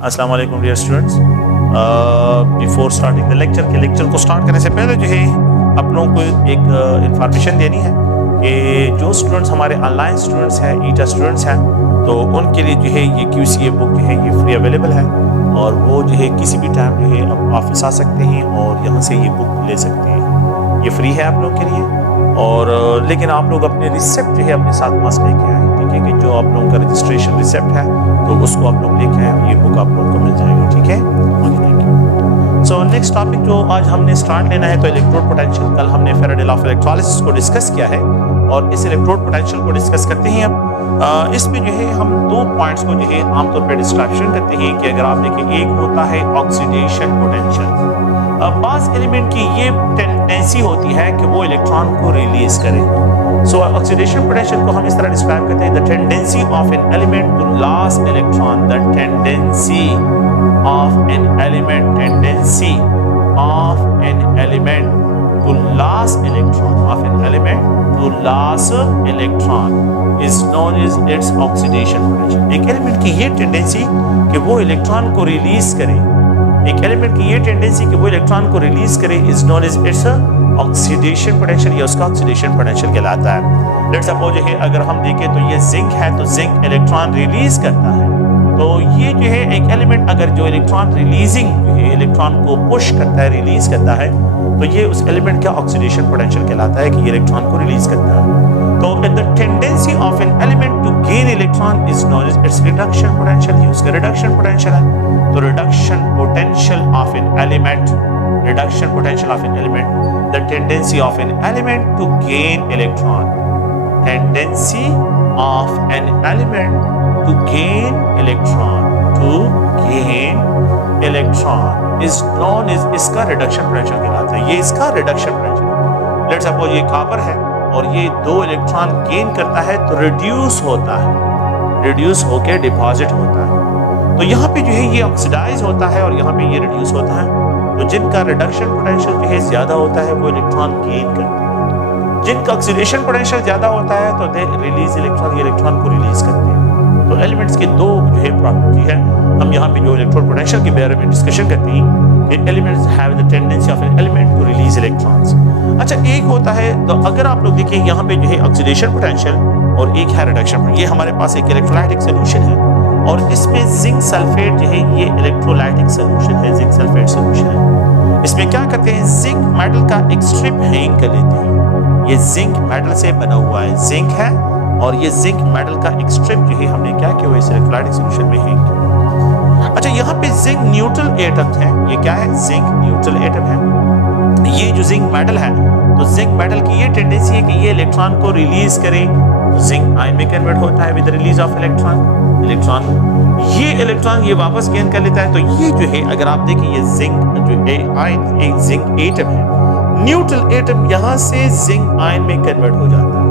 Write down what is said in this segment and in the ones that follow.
अस्सलाम वालेकुम dear students. Before starting the lecture को स्टार्ट करने से पहले जो है अपनों को एक इंफॉर्मेशन देनी है कि जो स्टूडेंट्स हमारे ऑनलाइन स्टूडेंट्स हैं, ईटा स्टूडेंट्स हैं, तो उनके लिए जो है ये QCA बुक जो है ये फ्री अवेलेबल है और वो जो है किसी भी टाइम जो है आप ऑफिस आ सकते हैं और यहाँ से ये बुक ले सकते हैं। ये फ्री है आप लोगों के लिए और लेकिन आप लोग अपने रिसिप्ट जो है अपने साथ मास्क लेके आए, ठीक है, कि जो आप लोगों का रजिस्ट्रेशन रिसिप्ट है तो उसको आप लोग लेके आए, ये बुक आप लोगों को मिल जाएगी, ठीक है। Thank you. So next topic जो आज हमने स्टार्ट लेना है तो इलेक्ट्रोड पोटेंशियल। कल हमने फैराडे लॉ ऑफ इलेक्ट्रोलिसिस को डिस्कस किया है और इस इलेक्ट्रोड पोटेंशियल को डिस्कस करते हैं अब। इसमें जो है हम दो पॉइंट्स को जो है आमतौर पर डिस्क्रिप्शन करते हैं कि अगर आप देखें, एक होता है ऑक्सीडेशन पोटेंशियल। बास एलिमेंट की ये टेंडेंसी होती है कि वो इलेक्ट्रॉन को रिलीज करे। सो ऑक्सीडेशन पोटेंशियल को हम इस तरह डिस्क्राइब करते हैं, the tendency of an element to lose electron, the tendency of an element, tendency of an element to lose electron, of an element to lose electron is known as its oxidation potential. एक element की ये tendency कि वो electron को release करे, एक element की ये टेंडेंसी कि वो इलेक्ट्रॉन को रिलीज करे is known as its oxidation potential, या उसका ऑक्सीडेशन पोटेंशियल कहलाता है। लेट्स सपोज है अगर हम देखें तो ये जिंक है तो जिंक इलेक्ट्रॉन रिलीज करता है, तो ये जो है एक एलिमेंट अगर जो इलेक्ट्रॉन रिलीजिंग जो है इलेक्ट्रॉन को पुश करता है, रिलीज करता है, तो ये उस एलिमेंट का ऑक्सीडेशन पोटेंशियल कहलाता है कि ये इलेक्ट्रॉन को रिलीज करता है। तो the tendency of an element to gain electron is known as its reduction potential, ये उसका रिडक्शन पोटेंशियल है। तो reduction potential of an element, reduction potential of an element, the tendency of an element to gain electron, tendency of an element to gain electron, to gain electron is known as, इसका reduction potential कहलाता है, ये इसका reduction potential। Let's suppose ये copper है और ये दो इलेक्ट्रॉन गेन करता है तो रिड्यूस होता है, रिड्यूस होके डिपॉजिट होता है। तो यहाँ पे जो है ये ऑक्सीडाइज होता है और यहाँ पे ये रिड्यूस होता है। तो जिनका रिडक्शन पोटेंशियल जो है ज्यादा होता है वो इलेक्ट्रॉन गेन करते हैं, जिनका ऑक्सीडेशन पोटेंशियल ज्यादा होता है तो दे रिलीज इलेक्ट्रॉन, ये इलेक्ट्रॉन को रिलीज करते हैं। तो एलिमेंट्स के दो जो है प्रॉपर्टी है, हम यहाँ पे जो इलेक्ट्रॉन पोटेंशियल के बारे में डिस्कशन करते हैं कि elements have the tendency of an element to release electrons. अच्छा, एक होता है तो अगर आप लोग देखें यहाँ पे जो है ऑक्सीडेशन पोटेंशियल और एक है रिडक्शन। ये हमारे पास एक इलेक्ट्रोलाइटिक सोल्यूशन है और इसमें जिंक सल्फेट जो है ये इलेक्ट्रोलाइटिक सोल्यूशन है, जिंक सल्फेट सोल्यूशन है। इसमें क्या करते हैं, जिंक मेटल का एक स्ट्रिप हैंग कर लेते हैं। ये जिंक मेटल से बना हुआ है, जिंक है और ये जिंक मेटल का एक स्ट्रिप जो है हमने क्या किया, इस इलेक्ट्रोलाइटिक सॉल्यूशन में हैंग किया। अच्छा, यहाँ पे जिंक न्यूट्रल एटम है, ये क्या है, जिंक न्यूट्रल एटम है। ये जो जिंक मेटल है तो जिंक मेटल की ये टेंडेंसी है कि ये इलेक्ट्रॉन को रिलीज करे, तो जिंक आयन में कन्वर्ट होता है विद रिलीज ऑफ इलेक्ट्रॉन, ये इलेक्ट्रॉन ये वापस गेन कर लेता है। तो ये जो है अगर आप देखें ये जिंक जो आयन, एक जिंक एटम है, न्यूट्रल एटम यहाँ से जिंक आयन में कन्वर्ट हो जाता है।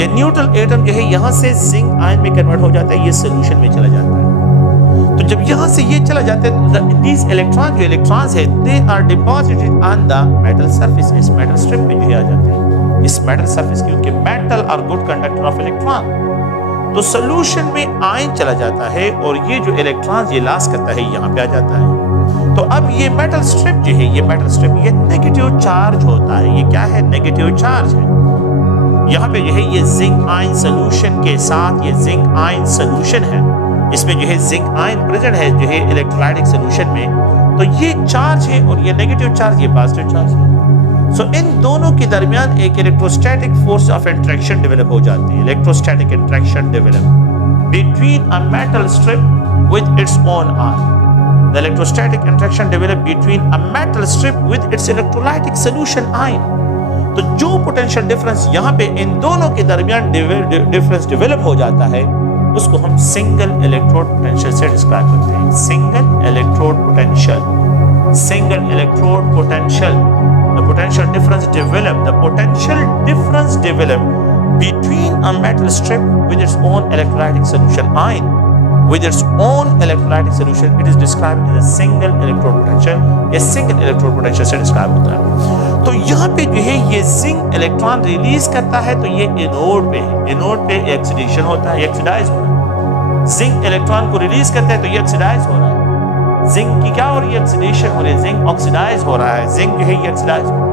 ये न्यूट्रल एटम जो है यहाँ से जिंक आयन में कन्वर्ट हो जाता है, ये सॉल्यूशन में चला जाता है। तो जब यहाँ से ये चला जाता है, these इलेक्ट्रॉन जो इलेक्ट्रॉन्स है they are deposited on the metal surface, इस मेटल स्ट्रिप में जो है आ जाते हैं, इस मेटल सरफेस, क्योंकि metal are good conductor of electron. तो सॉल्यूशन में आयन चला जाता है और ये जो इलेक्ट्रॉन ये लॉस करता है यहाँ पे आ जाता है। तो अब ये मेटल स्ट्रिप जो है, ये मेटल स्ट्रिप ये नेगेटिव चार्ज होता है, ये क्या है, नेगेटिव चार्ज है। यहाँ पे जो है ये जिंक आयन सोल्यूशन के साथ, ये जिंक आयन सोल्यूशन है, इसमें जो है जिंक आयन प्रेजेंट है जो है इलेक्ट्रोलाइटिक सोल्यूशन में। तो ये चार्ज है और ये नेगेटिव चार्ज, ये पॉजिटिव चार्ज है। सो इन दोनों के दरमियान एक electrostatic force of interaction develop हो जाती है, electrostatic interaction develop between a metal strip with its own ion. The electrostatic interaction develop between a metal strip with it's electrolytic solution ion. तो जो पोटेंशियल डिफरेंस यहाँ पे इन दोनों के दरमियान डिफरेंस डेवलप हो जाता है उसको हम सिंगल इलेक्ट्रोड पोटेंशियल से डिस्क्राइब करते हैं। Single electrode potential, single electrode potential, the potential difference develop, the potential difference develop between a metal strip with its own electrolytic solution ion, with its own electrolytic solution, it is described as a single electrode potential, या single electrode potential से describe होता है। तो यहाँ पे जो है ये जिंक इलेक्ट्रॉन रिलीज करता है तो ये एनोड पे है, एनोड पे ऑक्सीडेशन होता है, ऑक्सीडाइज होता है। जिंक इलेक्ट्रॉन को रिलीज करता है तो ये ऑक्सीडाइज हो रहा है। जिंक की क्या हो रही है? ऑक्सीडेशन हो रही है, जिंक ऑक्सीडाइज हो रहा है, जिंक जो है ये ऑक्सीडाइज हो रहा है।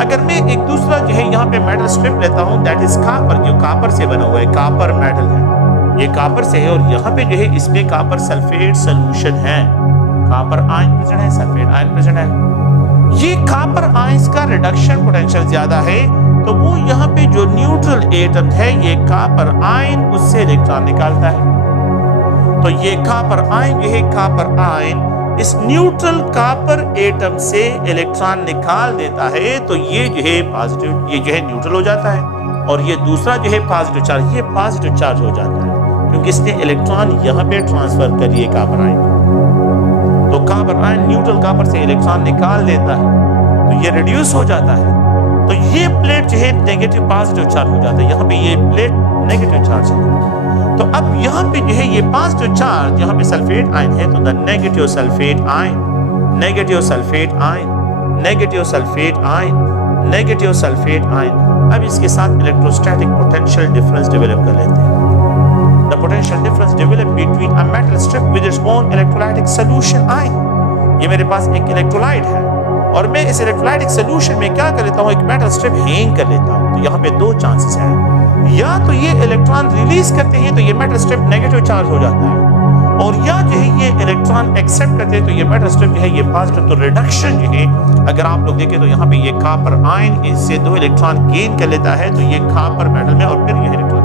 अगर मैं एक दूसरा जो है यहाँ पे मेटल स्ट्रिप लेता हूँ, दैट इज कापर, जो कापर से बना हुआ है, कापर मेटल है, ये कापर से है और यहाँ पे जो है इसमें कापर सल्फेट सोल्यूशन है, कापर आयन प्रेजेंट है, सल्फेट आयन प्रेजेंट है। ये कापर आयंस का रिडक्शन पोटेंशियल ज्यादा है, तो वो यहाँ पे जो न्यूट्रल एटम है ये कापर आयन उससे इलेक्ट्रॉन निकालता है। तो ये कापर आयन जो है, कापर आयन इस न्यूट्रल कापर एटम से इलेक्ट्रॉन निकाल देता है, तो ये जो है पॉजिटिव, ये जो है न्यूट्रल हो जाता है और ये दूसरा जो है पॉजिटिव चार्ज, ये पॉजिटिव चार्ज हो जाता है क्योंकि इसने इलेक्ट्रॉन यहाँ पे ट्रांसफर कर दिए कापर आयन। तो कापर आयन न्यूट्रल कापर से इलेक्ट्रॉन निकाल देता है तो ये रिड्यूस हो जाता है, तो ये प्लेट जो है नेगेटिव पॉजिटिव चार्ज हो जाता है, यहाँ पे ये प्लेट नेगेटिव चार्ज है। तो अब यहाँ पे जो है ये पॉजिटिव चार्ज, यहाँ पे सल्फेट आयन है, तो the negative sulphate ion, negative sulphate ion, negative sulphate ion, negative sulphate ion. अब इसके साथ इलेक्ट्रोस्टैटिक पोटेंशियल डिफरेंस डेवलप कर लेते हैं। The potential difference developed between a metal strip with its own electrolytic solution ion। ये मेरे पास एक electrolyte है और मैं इस इलेक्ट्रोलाइटिक सोल्यूशन में क्या कर लेता हूँ, एक मेटल स्ट्रिप हैंग कर लेता हूँ। तो यहाँ पे दो चांसेस हैं, या तो ये इलेक्ट्रॉन रिलीज करते हैं तो ये मेटल स्ट्रिप नेगेटिव चार्ज हो जाता है, और या जो है ये इलेक्ट्रॉन एक्सेप्ट करते हैं तो ये मेटल स्ट्रिप जो है ये पॉजिटिव। तो रिडक्शन जो है अगर आप लोग देखें तो यहाँ पे ये कॉपर आयन इससे दो इलेक्ट्रॉन गेन कर लेता है, तो ये कॉपर मेटल में और फिर ये इलेक्ट्रॉन।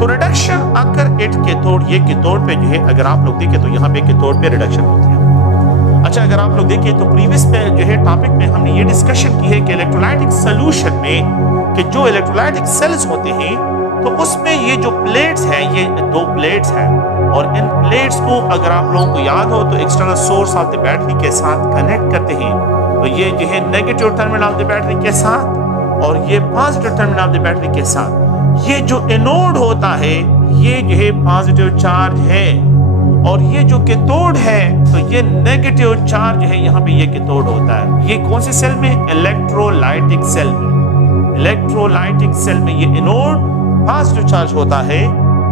तो रिडक्शन अगर एट कैथोड, ये कैथोड पे जो है अगर आप लोग देखें तो यहाँ पे कैथोड पे रिडक्शन होती है। अच्छा, अगर आप लोग देखें तो प्रीवियस पे जो है टॉपिक में हमने ये डिस्कशन की है कि इलेक्ट्रोलाइटिक सोल्यूशन में कि जो इलेक्ट्रोलाइटिक सेल्स होते हैं तो उसमें ये जो प्लेट्स हैं, ये दो प्लेट्स हैं और इन प्लेट्स को अगर आप लोगों को याद हो तो external source of the battery के साथ कनेक्ट करते हैं। तो ये जो है negative terminal of the battery के साथ और ये positive terminal of the battery के साथ। ये जो एनोड होता है ये जो है पॉजिटिव चार्ज है और ये जो कैथोड है तो ये नेगेटिव चार्ज है, यहाँ पे ये कैथोड होता है। ये कौन सी सेल में? इलेक्ट्रोलाइटिक सेल में। इलेक्ट्रोलाइटिक सेल में ये एनोड पॉजिटिव चार्ज होता है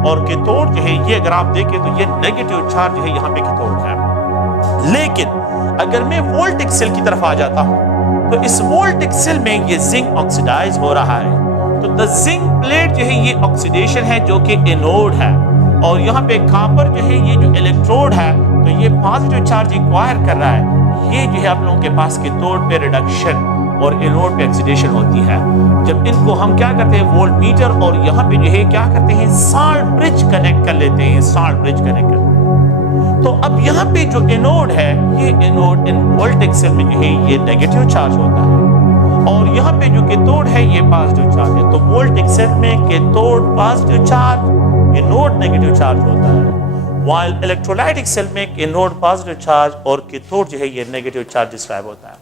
और कैथोड जो है ये अगर आप देखें तो ये नेगेटिव चार्ज है, यहाँ पे कैथोड है। लेकिन अगर मैं वोल्टिक सेल की तरफ आ जाता हूँ तो इस वोल्टिक सेल में ये जिंक ऑक्सीडाइज हो रहा है, तो द जिंक प्लेट जो है ये ऑक्सीडेशन है जो कि एनोड है, और यहाँ पे कॉपर जो है ये जो इलेक्ट्रोड है तो ये पॉजिटिव चार्ज एक्वायर कर रहा है। ये जो है आप लोगों के पास कैथोड पे रिडक्शन और एनोड पे ऑक्सीडेशन होती है। जब इनको हम क्या करते हैं वोल्टमीटर और यहाँ पे जो है क्या करते हैं साल्ट ब्रिज कनेक्ट कर लेते हैं, साल्ट ब्रिज कनेक्ट कर। तो अब यहाँ पे जो एनोड है ये एनोड इन वोल्टिक सेल में जो है ये नेगेटिव चार्ज होता है और यहाँ पे जो कैथोड है ये पॉजिटिव चार्ज है। तो वोल्टिक सेल में cathode positive charge, anode negative charge होता है, व्हाइल इलेक्ट्रोलाइटिक सेल में एनोड पॉजिटिव चार्ज और कैथोड जो है ये नेगेटिव चार्ज डिस्क्राइब होता है।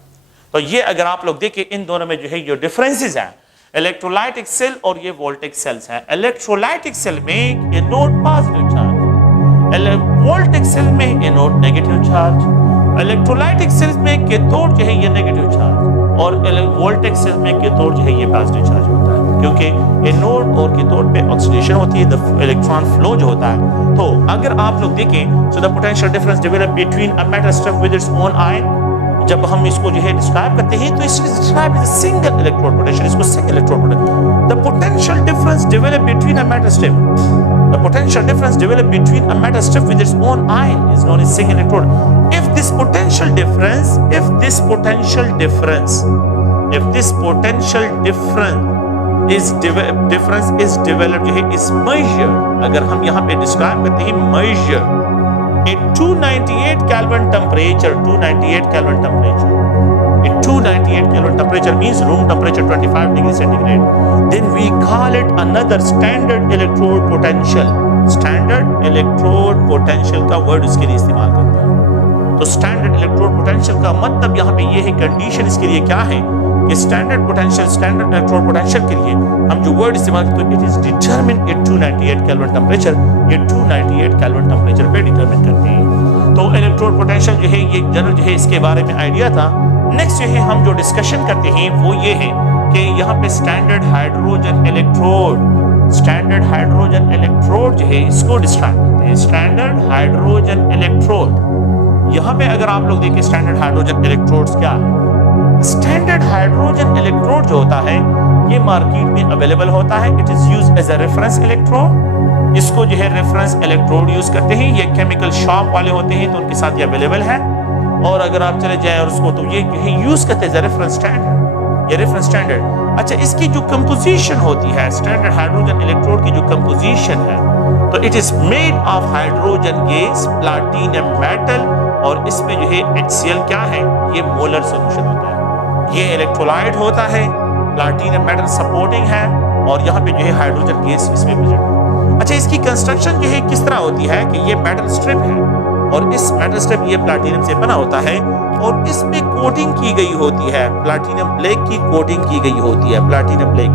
तो ये अगर आप लोग देखें इन दोनों में जो है ये डिफरेंसेस हैं, इलेक्ट्रोलाइटिक सेल और ये वोल्टिक सेल्स हैं। इलेक्ट्रोलाइटिक सेल में anode positive charge, voltaic cell में anode negative charge, electrolytic cell में कैथोड जो है ये नेगेटिव चार्ज और वोल्टिक सेल में कैथोड जो है ये पॉजिटिव चार्ज होता है, क्योंकि एनोड और कैथोड पे ऑक्सीडेशन होती है, द इलेक्ट्रॉन फ्लो जो होता है। तो अगर आप लोग देखें so the potential difference develop between a metal strip with its own ion, जब हम इसको जो है डिस्क्राइब करते हैं तो इसको describe as single electrode potential, इसको single electrode potential. The potential difference develop between a metal strip, the potential difference develop between a metal strip with its own ion is known as single electrode. If this potential difference is developed है is measured, अगर हम यहाँ पे describe करते हैं measure at 298 Kelvin temperature, 298 Kelvin temperature, at 298 Kelvin temperature means room temperature 25 degrees centigrade, then we call it another standard electrode potential। standard electrode potential का word इसके लिए इस्तेमाल करते हैं। तो स्टैंडर्ड इलेक्ट्रोड पोटेंशियल का मतलब यहाँ पे ये है, कंडीशन इसके लिए क्या है कि standard potential, standard electrode potential के लिए हम जो वर्ड इस्तेमाल करते हैं, it is determined at 298 kelvin temperature, ये 298 केल्विन टेंपरेचर पे डिटरमिन करते हैं। तो इलेक्ट्रोड पोटेंशियल जो है ये जनरल जो है इसके बारे में आइडिया था। नेक्स्ट जो है हम जो डिस्कशन करते हैं वो ये है कि यहाँ पे standard hydrogen electrode, standard hydrogen electrode जो है इसको डिस्ट्रैक्ट करते हैं। स्टैंडर्ड हाइड्रोजन इलेक्ट्रोड, यहाँ पे अगर आप लोग देखिए स्टैंडर्ड हाइड्रोजन इलेक्ट्रोड्स क्या है। स्टैंडर्ड हाइड्रोजन इलेक्ट्रोड जो होता है ये मार्केट में अवेलेबल होता है। It is used as a reference electrode. इसको जो है रेफरेंस इलेक्ट्रोड यूज करते हैं। ये केमिकल शॉप वाले होते हैं तो उनके साथ ये अवेलेबल है। और अगर आप चले जाए और उसको तो ये यूज करते हैं रेफरेंस स्टैंडर्ड, ये रेफरेंस स्टैंडर्ड। अच्छा, इसकी जो कंपोजिशन होती है स्टैंडर्ड हाइड्रोजन इलेक्ट्रोड की जो कंपोजिशन है तो it is made of hydrogen gas, platinum metal, और इसमें जो है HCl क्या है, ये मोलर सॉल्यूशन होता है। ये इलेक्ट्रोलाइट होता है, प्लैटिनम मेटल सपोर्टिंग है, और यहाँ पे जो है हाइड्रोजन गैस इसमें प्रेजेंट है। अच्छा, इसकी कंस्ट्रक्शन जो है किस तरह होती है कि ये मेटल स्ट्रिप है और इस मेटल स्ट्रिप ये प्लैटिनम से बना होता है और इसमें कोटिंग की गई होती है, प्लैटिनम ब्लैक की कोटिंग की गई होती है, प्लैटिनम ब्लैक,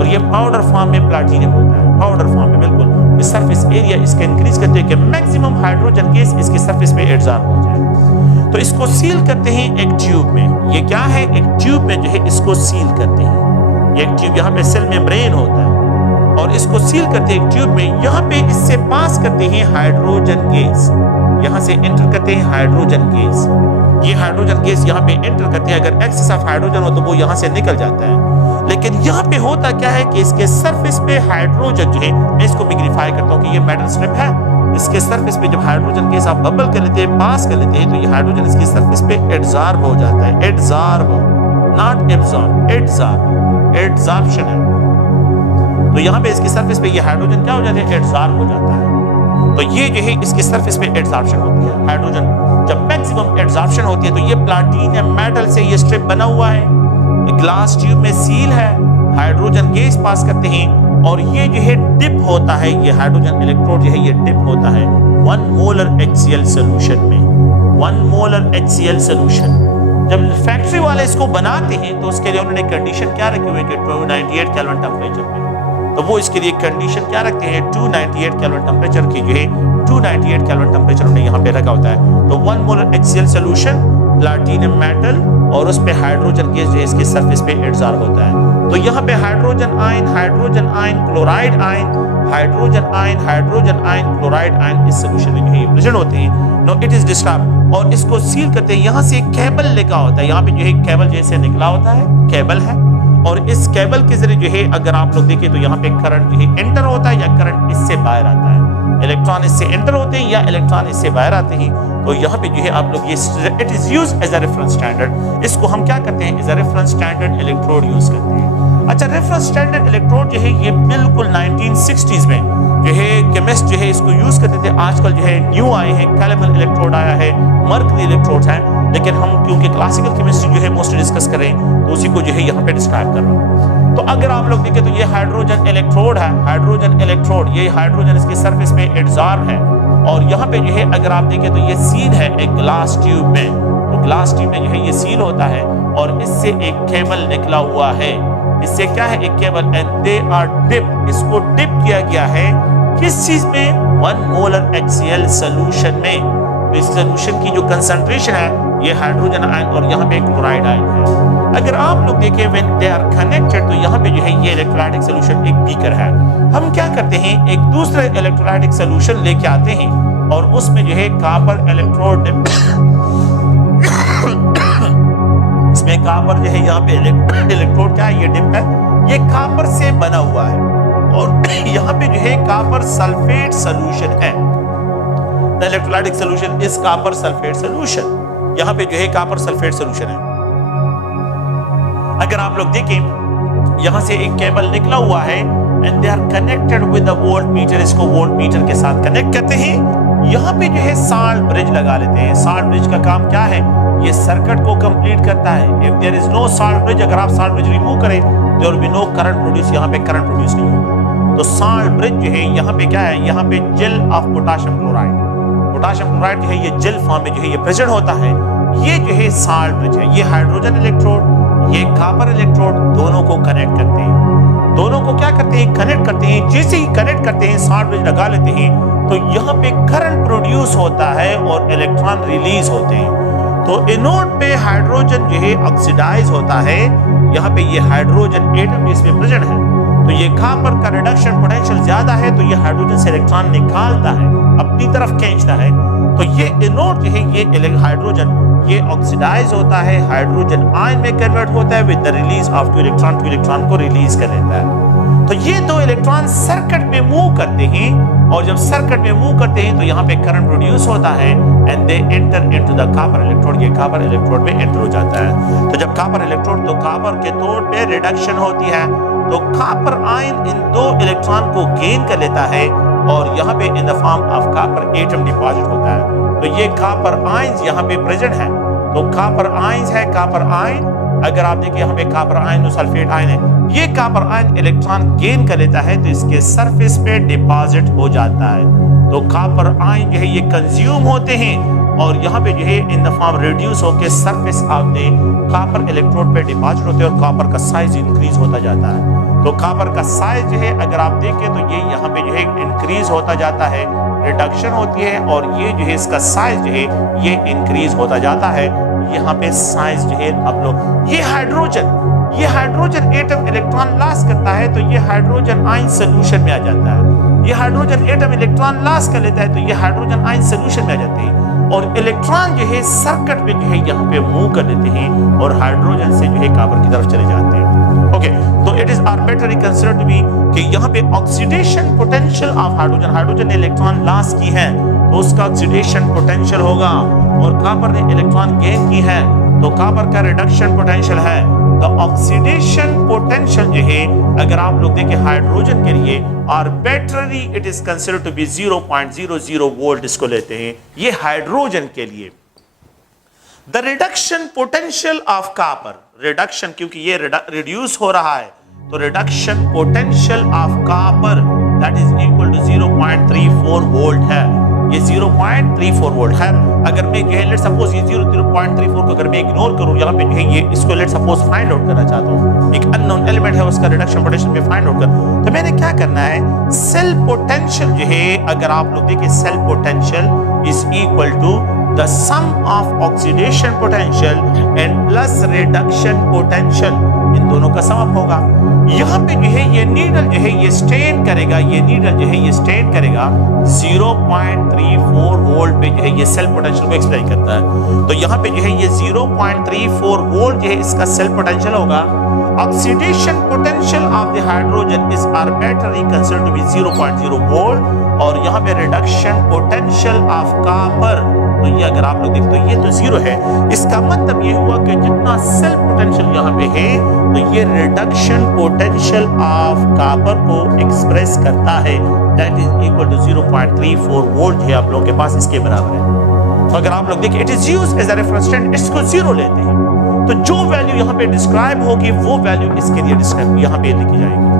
और ये पाउडर फॉर्म में प्लैटिनम होता है, पाउडर फॉर्म में बिल्कुल। इस सरफेस एरिया इसका इंक्रीज करते हैं कि मैक्सिमम हाइड्रोजन गैस इसके सरफेस पे एब्जॉर्ब हो जाए। तो इसको सील करते हैं एक ट्यूब में। ये क्या है, एक ट्यूब में जो है इसको सील करते हैं। एक ट्यूब यहाँ पे सेल मेम्ब्रेन होता है और इसको सील करते हैं एक ट्यूब में। यहाँ पे इससे पास करते हैं हाइड्रोजन गैस, यहाँ से एंटर करते हैं हाइड्रोजन गैस। ये हाइड्रोजन गैस यहाँ पे एंटर करते हैं। अगर एक्सेस ऑफ हाइड्रोजन हो तो वो यहाँ से निकल जाता है। लेकिन यहाँ पे होता क्या है कि इसके सरफेस पे हाइड्रोजन जो है, मैं इसको मैग्नीफाई करता हूँ कि ये मेटल स्ट्रिप है। इसके सरफेस पे जब हाइड्रोजन गैस आप बबल कर लेते हैं, पास कर लेते हैं, तो ये हाइड्रोजन इसके सरफेस पे एब्जॉर्ब हो जाता है। Absorb, not absorb, absorb, absorption है। तो यहाँ पे इसके सरफेस पे ये हाइड्रोजन क्या हो जाता है, एब्जॉर्ब हो जाता है। तो ये जो है इसके सरफेस पे एब्जॉर्प्शन होती है। हाइड्रोजन जब मैक्सिमम एब्जॉर्प्शन होती है तो ये प्लैटिनम मेटल से ये स्ट्रिप बना हुआ है, ग्लास ट्यूब में सील है, हाइड्रोजन गैस पास करते हैं और ये जो है डिप होता है, ये हाइड्रोजन इलेक्ट्रोड जो है ये डिप होता है 1 मोलर HCl सॉल्यूशन में। 1 मोलर HCl सॉल्यूशन जब फैक्ट्री वाले इसको बनाते हैं तो उसके लिए उन्होंने कंडीशन क्या रखी हुई है कि 298 केल्विन टेम्परेचर में। तो वो इसके लिए कंडीशन क्या रखते हैं, 298 केल्विन टेम्परेचर की जो है 298 केल्विन टेम्परेचर उन्हें यहाँ पे रखा होता है। तो 1 molar HCl solution, platinum metal और उस पे हाइड्रोजन गैस जो है इसके सरफेस पे एब्जॉर्ब होता है। तो यहाँ पे hydrogen ion, hydrogen ion, chloride ion, hydrogen ion, hydrogen ion, chloride ion इस सॉल्यूशन में जो है प्रेजेंट होते हैं। नो इट इज डिस्टर्ब और इसको सील करते हैं। यहाँ से एक केबल लगा होता है, यहाँ पे जो है केबल जैसे निकला होता है, केबल है, और इस केबल के जरिए जो है अगर आप लोग देखें तो यहाँ पे करंट जो है एंटर होता है या करंट इससे बाहर आता है। इलेक्ट्रॉन इससे एंटर होते हैं या इलेक्ट्रॉन इससे बाहर आते हैं। तो यहाँ पे जो है आप लोग ये it is used as a reference standard. इसको हम क्या करते हैं, as a reference standard electrode use करते हैं। अच्छा, रेफरेंस स्टैंडर्ड इलेक्ट्रोड जो है ये बिल्कुल 1960s में जो है केमिस्ट जो है इसको यूज करते थे। आजकल जो है न्यू आए हैं, कैलेबल इलेक्ट्रोड आया है, मर्करी इलेक्ट्रोड है, लेकिन हम क्योंकि क्लासिकल केमिस्ट्री जो है मोस्टली डिस्कस करें तो उसी को जो है यहाँ पे डिस्क्राइब कर रहा हूँ। तो अगर आप लोग देखें तो ये हाइड्रोजन इलेक्ट्रोड है, हाइड्रोजन इलेक्ट्रोड, ये हाइड्रोजन इसके सरफेस पे एब्जॉर्ब है और यहाँ पे जो है अगर आप देखें तो ये सील है एक ग्लास ट्यूब में। तो ग्लास ट्यूब में जो है ये सील होता है और इससे एक केबल निकला हुआ है। इससे क्या है, एक cable, and they are dip, इसको डिप किया गया है किस चीज में, 1 मोलर HCl सॉल्यूशन में। तो इस सॉल्यूशन की जो कंसंट्रेशन है ये हाइड्रोजन आयन और यहाँ पे क्लोराइड आयन है। अगर आप लोग देखें व्हेन दे आर कनेक्टेड तो यहाँ पे जो है ये इलेक्ट्रोलाइटिक सॉल्यूशन एक बीकर है। हम क्या करते हैं, एक दूसरे इलेक्ट्रोलाइटिक सॉल्यूशन लेके आते हैं और उसमें जो है कॉपर इलेक्ट्रोड इसमें कॉपर जो है यहाँ पे इलेक्ट्रोड क्या है, ये डिप है, ये कॉपर से बना हुआ है और यहाँ पे जो है कॉपर सल्फेट सॉल्यूशन है। The electrolytic solution is copper sulphate solution. यहाँ पे जो है कॉपर सल्फेट सॉल्यूशन है। अगर आप लोग देखें यहाँ से एक केबल निकला हुआ है and they are connected with the voltmeter, इसको वोल्ट मीटर के साथ कनेक्ट करते हैं। यहाँ पे जो है साल्ट ब्रिज लगा लेते हैं। साल्ट ब्रिज का काम क्या है, ये सर्किट को कंप्लीट करता है। If there is no salt bridge, अगर आप साल्ट ब्रिज रिमूव करें there will be no current produce, यहाँ पे करंट प्रोड्यूस नहीं होगा। तो साल्ट ब्रिज जो है यहाँ पे क्या है, यहाँ पे gel of potassium chloride, potassium chloride जो है ये जेल फॉर्म में जो है ये प्रेजेंट होता है। ये जो है साल्ट ब्रिज है, ये हाइड्रोजन इलेक्ट्रोड, ये कॉपर इलेक्ट्रोड दोनों को कनेक्ट करते हैं। दोनों को क्या करते हैं, कनेक्ट करते हैं। जैसे ही कनेक्ट करते हैं, साल्ट ब्रिज लगा लेते हैं तो यहाँ पे करंट प्रोड्यूस होता है और इलेक्ट्रॉन रिलीज होते हैं। तो एनोड पे हाइड्रोजन जो है ऑक्सीडाइज होता है। यहाँ पे ये हाइड्रोजन एटम इसमें प्रेजेंट है तो ये कॉपर का रिडक्शन पोटेंशियल ज्यादा है, तो ये हाइड्रोजन से इलेक्ट्रॉन निकालता है, अपनी तरफ खींचता है। तो ये एनोड जो है, ये हाइड्रोजन ये ऑक्सीडाइज होता है, हाइड्रोजन आयन में कन्वर्ट होता है with the release of two electron को रिलीज कर देता है। तो ये दो इलेक्ट्रॉन सर्किट में मूव करते हैं, और जब सर्किट में मूव करते हैं तो यहाँ पे करंट प्रोड्यूस होता है and they enter into the copper electrode. ये कॉपर इलेक्ट्रोड में एंटर हो जाता है। तो जब कॉपर इलेक्ट्रोड, तो कॉपर के तौर पे रिडक्शन होती है, तो कॉपर आयन इन दो इलेक्ट्रॉन को गेन कर लेता है और यहाँ पे इन the form of copper atom deposit होता है। तो ये कॉपर आयंस यहाँ पे प्रेजेंट है। तो कॉपर आयंस है, कॉपर आयन, अगर आप देखिए यहाँ पे कॉपर आयन और सल्फेट आयन है, ये कॉपर आयन इलेक्ट्रॉन गेन कर लेता है तो इसके सरफेस पे डिपॉजिट हो जाता है। तो कॉपर आयन जो है ये कंज्यूम होते हैं और यहाँ पे जो है इन द फॉर्म रिड्यूस होकर surface of the copper electrode पे डिपॉजिट होते हैं और कॉपर का साइज इंक्रीज होता जाता है। तो कॉपर का साइज जो है अगर आप देखें तो ये यहाँ पे जो है इंक्रीज होता जाता है, रिडक्शन होती है, और ये जो है इसका साइज जो है ये इंक्रीज होता जाता है। यहाँ पे साइज जो है आप लोग, ये हाइड्रोजन एटम इलेक्ट्रॉन लॉस करता है तो ये हाइड्रोजन आयन सोल्यूशन में आ जाता है। ये हाइड्रोजन एटम इलेक्ट्रॉन लॉस कर लेता है तो ये हाइड्रोजन आयन सोल्यूशन में आ जाते हैं और इलेक्ट्रॉन जो है सर्किट में जो है यहाँ पे मूव कर लेते हैं और हाइड्रोजन से जो है कॉपर की तरफ चले जाते हैं। ओके, तो it is arbitrary considered to be कि यहाँ पे ऑक्सीडेशन पोटेंशियल ऑफ हाइड्रोजन ने इलेक्ट्रॉन लॉस की है तो उसका ऑक्सीडेशन पोटेंशियल होगा, और कॉपर ने इलेक्ट्रॉन गेन की है तो कॉपर का रिडक्शन पोटेंशियल है। तो ऑक्सीडेशन पोटेंशियल जो है अगर आप लोग देखें हाइड्रोजन के लिए arbitrary it is considered to be 0.00 volt इसको लेते हैं ये हाइड्रोजन के लिए। The reduction potential of copper, reduction क्योंकि ये रिड्यूस हो रहा है तो reduction potential of copper that is equal to 0.34 volt है। ये 0.34 वोल्ट है। अगर मैं जो है लेट सपोज ये 0.34 को अगर मैं इग्नोर करूं यहाँ पे जो है ये इसको लेट सपोज फाइंड आउट करना चाहता हूँ, एक अननोन एलिमेंट है उसका रिडक्शन पोटेंशियल में फाइंड आउट कर, तो मैंने क्या करना है सेल पोटेंशियल जो है अगर आप लोग देखिए cell potential is equal to the sum of oxidation potential and plus reduction potential, इन दोनों का सम अप होगा। यहाँ पे जो है ये नीडल जो है ये स्टेन करेगा, ये नीडल जो है ये स्टेन करेगा 0.34 वोल्ट पे जो है ये सेल पोटेंशियल को एक्सप्लेन करता है। तो यहाँ पे जो है ये 0.34 वोल्ट जो है इसका सेल पोटेंशियल होगा। Oxidation potential of the hydrogen is arbitrary considered to be 0.0 volt, और यहाँ पे रिडक्शन पोटेंशियल ऑफ कॉपर, तो ये अगर आप लोग देखें तो ये तो जीरो है। इसका मतलब ये हुआ कि जितना सेल पोटेंशियल यहाँ पे है तो ये रिडक्शन पोटेंशियल ऑफ कॉपर को एक्सप्रेस करता है that is equal to 0.34 volt है आप लोगों के पास इसके बराबर है। तो अगर आप लोग देखें it is used as a reference stand, इसको जीरो लेते हैं तो जो वैल्यू यहाँ पे डिस्क्राइब होगी वो वैल्यू इसके लिए डिस्क्राइब यहाँ पे लिखी जाएगी,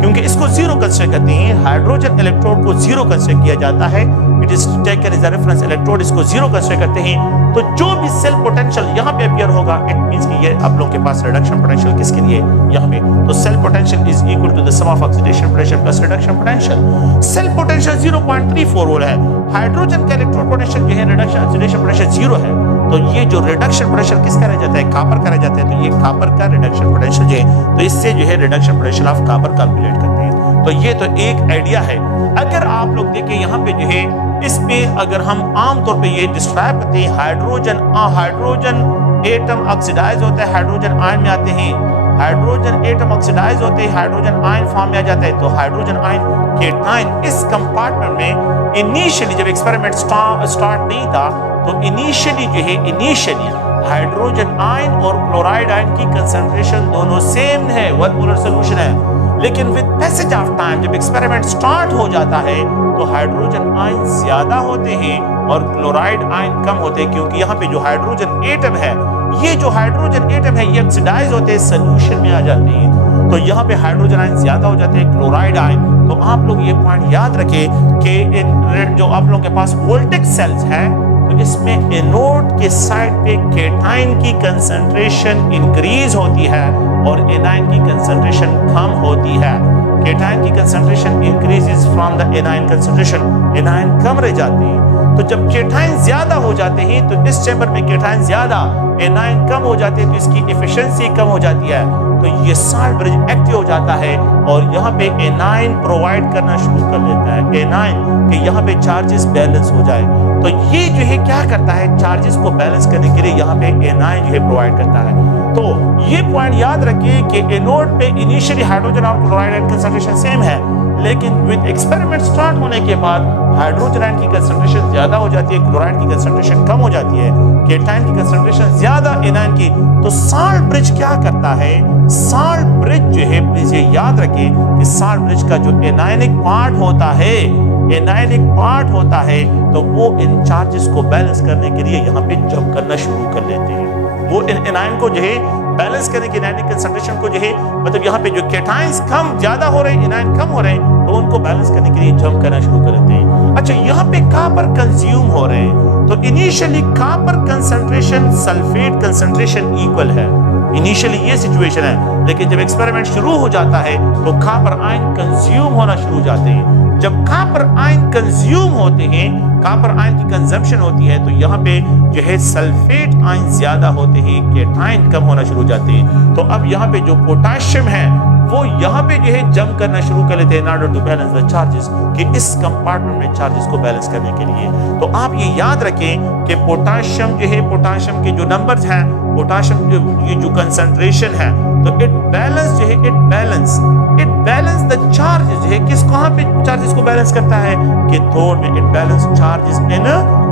क्योंकि इसको जीरो कंसीडर करते हैं। हाइड्रोजन इलेक्ट्रोड को जीरो कंसीडर किया जाता है, it is taken as a reference electrode, इसको जीरो कंसीडर करते हैं। तो जो भी सेल पोटेंशियल यहाँ पे अपीयर होगा इट मींस कि ये आप लोगों के पास रिडक्शन पोटेंशियल किसके लिए यहाँ पे, तो cell potential is equal to the sum of oxidation potential plus reduction potential. Cell potential 0.34 volt है, हाइड्रोजन का इलेक्ट्रोड पोटेंशियल जो है रिडक्शन ऑक्सीडेशन पोटेंशियल जीरो है, तो ये जो रिडक्शन पोटेंशियल किसका रह जाता है, कॉपर का रह जाता है। तो ये कॉपर का रिडक्शन पोटेंशियल जो है तो इससे जो है reduction potential of copper calculate करते हैं। तो ये तो एक आइडिया है। अगर आप लोग देखें यहाँ पे जो है इस पे अगर हम आमतौर पे ये डिस्क्राइब करते हैं हाइड्रोजन एटम ऑक्सीडाइज होता है, हाइड्रोजन आयन में आते हैं, हाइड्रोजन एटम ऑक्सीडाइज होते हैं, हाइड्रोजन आयन फॉर्म में आ जाता है। तो हाइड्रोजन आयन केटायन इस कंपार्टमेंट में इनिशियली जब एक्सपेरिमेंट स्टार्ट नहीं था तो इनिशियली जो है हाइड्रोजन आयन और क्लोराइड आयन की कंसंट्रेशन दोनों सेम है, वन मोलर सॉल्यूशन है। लेकिन विद पैसेज ऑफ टाइम जब एक्सपेरिमेंट स्टार्ट हो जाता है तो हाइड्रोजन आयन ज्यादा होते हैं और क्लोराइड आयन कम होते हैं, क्योंकि यहाँ पे जो हाइड्रोजन एटम है ये जो हाइड्रोजन एटम है ये ऑक्सीडाइज होते हैं, सॉल्यूशन में आ जाते हैं। तो यहाँ पे हाइड्रोजन आयन ज्यादा हो जाते हैं, क्लोराइड आयन। तो आप लोग ये पॉइंट याद रखें कि इन जो आप लोगों के पास वोल्टिक सेल्स है तो इसमें एनोड के साइड पे केटायन की कंसंट्रेशन इंक्रीज होती है और एनायन की कंसंट्रेशन कम होती है। केटायन की concentration increases from the anion concentration, anion कम रह जाते हैं। तो जब केटायन ज्यादा हो जाते हैं तो इस चैम्बर में केटायन ज्यादा एनायन कम हो जाते हैं तो इसकी एफिशिएंसी कम हो जाती है। तो ये साल्ट ब्रिज एक्टिव हो जाता है और यहाँ पे एनाइन प्रोवाइड करना शुरू कर लेता है, एनाइन कि यहाँ पे चार्जेस बैलेंस हो जाए। तो ये जो है क्या करता है, चार्जेस को बैलेंस करने के लिए यहाँ पे एनाइन जो है प्रोवाइड करता है। तो ये पॉइंट याद रखिए कि एनोड पे इनिशियली हाइड्रोजन और क्लोराइड आयन कंसंट्रेशन सेम है, लेकिन विद एक्सपेरिमेंट स्टार्ट होने के बाद हाइड्रोजन आयन की कंसंट्रेशन ज्यादा हो जाती है, क्लोराइड की कंसंट्रेशन कम हो जाती है, केटायन की कंसंट्रेशन ज्यादा, एनायन की। तो साल्ट ब्रिज क्या करता है, साल्ट ब्रिज जो है, प्लीज ये याद रखें कि साल्ट ब्रिज का जो एनायनिक पार्ट होता है, एनायनिक पार्ट होता है, तो वो इन चार्जेस को बैलेंस करने के लिए यहाँ पे जंप करना शुरू कर लेते हैं। वो इन एनायन को जो है बैलेंस करने के, एनायनिक कंसंट्रेशन को जो है, मतलब यहाँ पे जो केटायंस कम ज्यादा हो रहे हैं, एनायन कम हो रहे हैं, तो उनको बैलेंस करने के लिए जंप करना शुरू कर देते हैं। अच्छा, यहाँ पे कॉपर कंज्यूम हो रहे हैं, तो initially copper concentration sulphate concentration equal है, इनिशियली ये सिचुएशन है, लेकिन जब एक्सपेरिमेंट शुरू हो जाता है तो कॉपर आयन कंज्यूम होना शुरू हो जाते हैं। जब कॉपर आयन कंज्यूम होते हैं, कॉपर आयन की कंजम्पशन होती है, तो यहाँ पे जो है सल्फेट आयन ज्यादा होते हैं, केटायन कम होना शुरू हो जाते हैं। तो अब यहाँ पे जो पोटेशियम है वो यहाँ पे जो है जंप करना शुरू कर लेते हैं in order to balance the charges, कि इस कंपार्टमेंट में चार्जेस को बैलेंस करने के लिए। तो आप ये याद रखें कि पोटेशियम जो है, पोटेशियम के जो नंबर्स हैं, पोटेशियम ये जो कंसंट्रेशन है, तो इट बैलेंस जो है, इट बैलेंस द चार्जेस है, किस कहाँ पे चार्जेस को बैलेंस करता है, कैथोड में। It balance charges in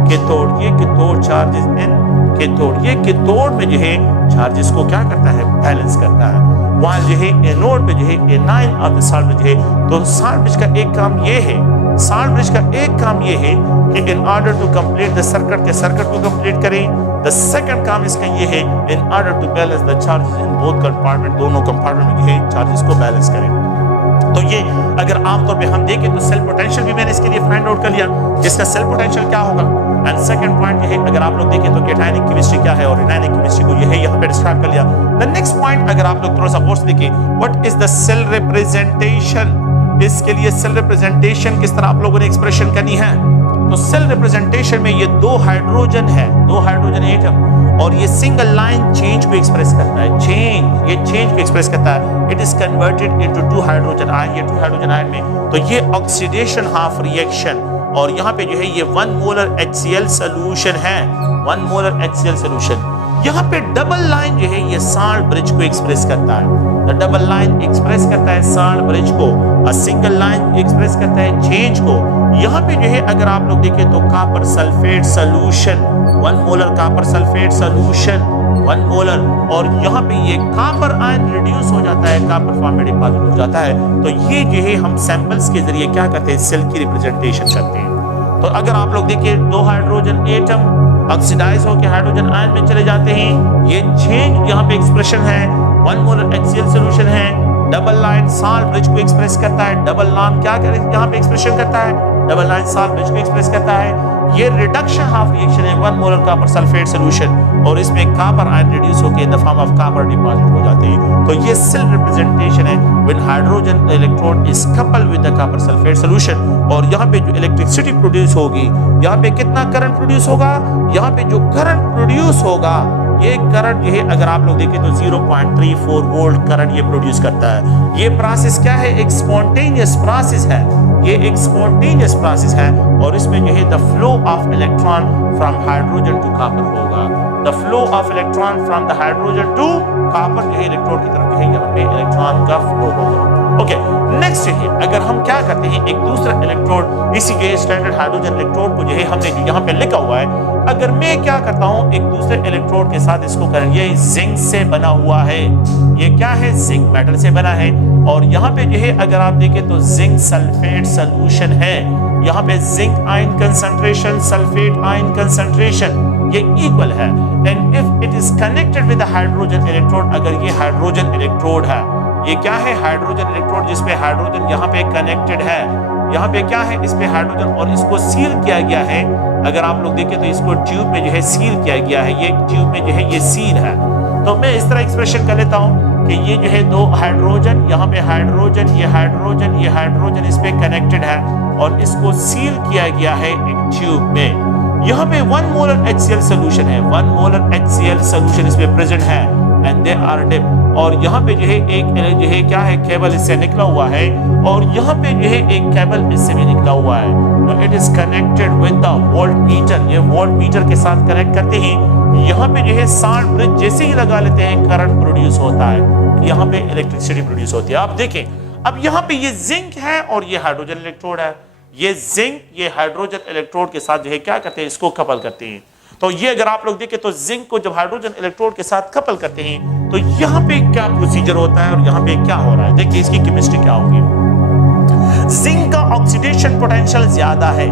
cathode, ये कैथोड चार्जेस इन कैथोड, ये कैथोड में जो है चार्जेस को क्या करता है, बैलेंस करता है। वहां जो है एनोड पे जो है A9 of the salt bridge है। तो साल्ट ब्रिज का एक काम ये है, साल्ट ब्रिज का एक काम ये है कि in order to complete the circuit, के सर्किट को कंप्लीट करें। द सेकंड काम इसका ये है, in order to balance the charges in both compartment, दोनों कंपार्टमेंट में जो है चार्जेस को बैलेंस करें। तो ये अगर आमतौर पे हम देखें तो सेल पोटेंशियल भी मैंने इसके लिए फाइंड आउट कर लिया, जिसका सेल पोटेंशियल क्या होगा। एंड सेकंड पॉइंट ये है, अगर आप लोग देखें तो केटायनिक केमिस्ट्री क्या है और एनायनिक केमिस्ट्री को ये है यहाँ पे डिस्क्राइब कर लिया। द नेक्स्ट पॉइंट अगर आप लोग थोड़ा सा फोर्स देखें, what is the cell representation, इसके लिए सेल रिप्रेजेंटेशन किस तरह आप लोगों ने एक्सप्रेशन करनी है। तो सेल रिप्रेजेंटेशन में ये दो हाइड्रोजन है, दो हाइड्रोजन एटम, और ये सिंगल लाइन चेंज को एक्सप्रेस करता है, चेंज, ये चेंज को एक्सप्रेस करता है। It is converted into two hydrogen ion, ये टू हाइड्रोजन आयन में, तो ये ऑक्सीडेशन हाफ रिएक्शन, और यहाँ पे जो है ये 1 मोलर HCl सोल्यूशन है, 1 मोलर HCl सोल्यूशन। यहाँ पे डबल लाइन जो है ये साल्ट ब्रिज को एक्सप्रेस करता है, द डबल लाइन एक्सप्रेस करता है साल्ट ब्रिज को, और सिंगल लाइन एक्सप्रेस करता है चेंज को। यहाँ पे जो है अगर आप लोग देखें तो copper sulphate solution, 1 molar copper sulphate solution, 1 molar, और यहाँ पे ये कॉपर आयन रिड्यूस हो जाता है, कॉपर फॉर्म में डिपॉजिट हो जाता है। तो ये जो है हम सैंपल्स के जरिए क्या करते हैं, सेल की रिप्रेजेंटेशन करते हैं। तो अगर आप लोग देखिए दो हाइड्रोजन एटम ऑक्सीडाइज होकर हाइड्रोजन आयन में चले जाते हैं, ये चेंज यहाँ पे एक्सप्रेशन है, 1 मोलर HCl सोल्यूशन है, डबल लाइन साल्ट ब्रिज को एक्सप्रेस करता है, डबल लाइन क्या करे यहाँ पे एक्सप्रेशन करता है, डबल लाइन साल्ट ब्रिज को एक्सप्रेस करता है। ये रिडक्शन हाफ रिएक्शन है, 1 मोलर कॉपर सल्फेट सोल्यूशन, और इसमें कॉपर आयन रिड्यूस होकर इन the form of copper deposit हो जाते हैं। तो ये सेल रिप्रेजेंटेशन है when hydrogen electrode is coupled with the copper sulphate solution. और यहाँ पे जो इलेक्ट्रिसिटी प्रोड्यूस होगी, यहाँ पे कितना करंट प्रोड्यूस होगा, यहाँ पे जो करंट प्रोड्यूस होगा, ये करंट जो है अगर आप लोग देखें तो 0.34 वोल्ट करंट ये प्रोड्यूस करता है। ये प्रोसेस क्या है, एक स्पॉन्टेनियस प्रोसेस है, ये एक स्पॉन्टेनियस प्रोसेस है, और इसमें जो है the flow of electron from hydrogen to copper होगा, the flow of electron from the hydrogen to copper, जो है इलेक्ट्रोड की तरफ जो है यहाँ पे इलेक्ट्रॉन का फ्लो होगा। ओके, नेक्स्ट है अगर हम क्या करते हैं, एक दूसरा इलेक्ट्रोड, इसी जो स्टैंडर्ड हाइड्रोजन इलेक्ट्रोड को जो है हमने जो यहाँ पे लिखा हुआ है, अगर मैं क्या करता हूँ एक दूसरे इलेक्ट्रोड के साथ इसको करें, ये जिंक से बना हुआ है, ये क्या है, जिंक मेटल से बना है, और यहाँ पे जो है अगर आप देखें तो जिंक सल्फेट सोल्यूशन है, यहाँ पे zinc ion concentration, sulphate ion concentration ये इक्वल है। And if it is connected with hydrogen electrode, अगर ये हाइड्रोजन इलेक्ट्रोड है, ये क्या है, हाइड्रोजन इलेक्ट्रोड जिसपे हाइड्रोजन यहाँ पे कनेक्टेड है, यहाँ पे क्या है, इस पे हाइड्रोजन, और इसको सील किया गया है। अगर आप लोग देखें तो इसको ट्यूब में जो है सील किया गया है, ये ट्यूब में जो है ये सील है। तो मैं इस तरह एक्सप्रेशन कर लेता हूँ कि ये जो है दो हाइड्रोजन, यहाँ पे हाइड्रोजन, ये हाइड्रोजन, ये हाइड्रोजन इस पे कनेक्टेड है, और इसको सील किया गया है एक ट्यूब में। यहाँ पे 1 मोलर HCl सोल्यूशन है, 1 मोलर HCl सोल्यूशन इसमें प्रेजेंट है, एंड दे आर डिप और यहाँ पे जो है एक जो है क्या है, केबल इससे निकला हुआ है, और यहाँ पे जो है एक केबल इससे भी निकला हुआ है। It is connected with the volt meter, ये वोल्ट मीटर के साथ कनेक्ट करते ही यहाँ पे जो है साल्ट ब्रिज जैसे ही लगा लेते हैं करंट प्रोड्यूस होता है, यहाँ पे इलेक्ट्रिसिटी प्रोड्यूस होती है। आप देखें अब यहाँ पे ये जिंक है और ये हाइड्रोजन इलेक्ट्रोड है, ये जिंक ये हाइड्रोजन इलेक्ट्रोड के साथ जो है क्या करते हैं, इसको कपल करते हैं। तो ये अगर आप लोग देखें तो जिंक को जब हाइड्रोजन इलेक्ट्रोड के साथ कपल करते हैं तो यहाँ पे क्या प्रोसीजर होता है और यहाँ पे क्या हो रहा है, देखिए इसकी केमिस्ट्री क्या होगी। जिंक का ऑक्सीडेशन पोटेंशियल ज्यादा है,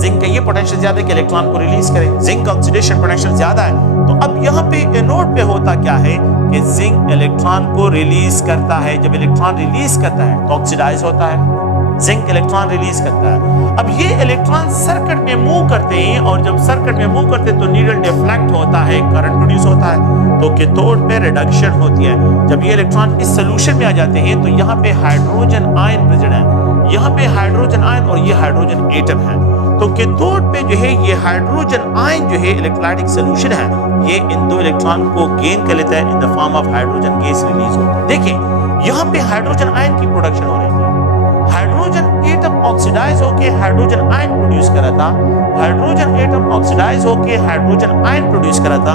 जिंक का ये पोटेंशियल ज्यादा है कि इलेक्ट्रॉन को रिलीज करे, जिंक का ऑक्सीडेशन पोटेंशियल ज्यादा है। तो अब यहाँ पे एनोड पे होता क्या है कि जिंक इलेक्ट्रॉन को रिलीज करता है, जब इलेक्ट्रॉन रिलीज करता है तो ऑक्सीडाइज होता है, जिंक इलेक्ट्रॉन रिलीज करता है। अब ये इलेक्ट्रॉन सर्किट में मूव करते हैं और जब सर्किट में मूव करते हैं तो नीडल डिफ्लेक्ट होता है, करंट प्रोड्यूस होता है, तो कैथोड पे रिडक्शन होती है। जब ये इलेक्ट्रॉन इस सोल्यूशन में आ जाते हैं तो यहाँ पे हाइड्रोजन आयन प्रेजेंट है, यहाँ पे हाइड्रोजन आयन और ये हाइड्रोजन एटम है। तो कैथोड पे जो है ये हाइड्रोजन आयन जो है इलेक्ट्रोलाइटिक सोल्यूशन है, ये इन दो इलेक्ट्रॉन को गेन कर लेता है, in the form of hydrogen gas release होता है। देखिए यहाँ पे हाइड्रोजन आयन की प्रोडक्शन हो रही थी, हाइड्रोजन एटम ऑक्सीडाइज होके हाइड्रोजन आयन प्रोड्यूस करा था, हाइड्रोजन एटम ऑक्सीडाइज होके हाइड्रोजन आयन प्रोड्यूस करा था।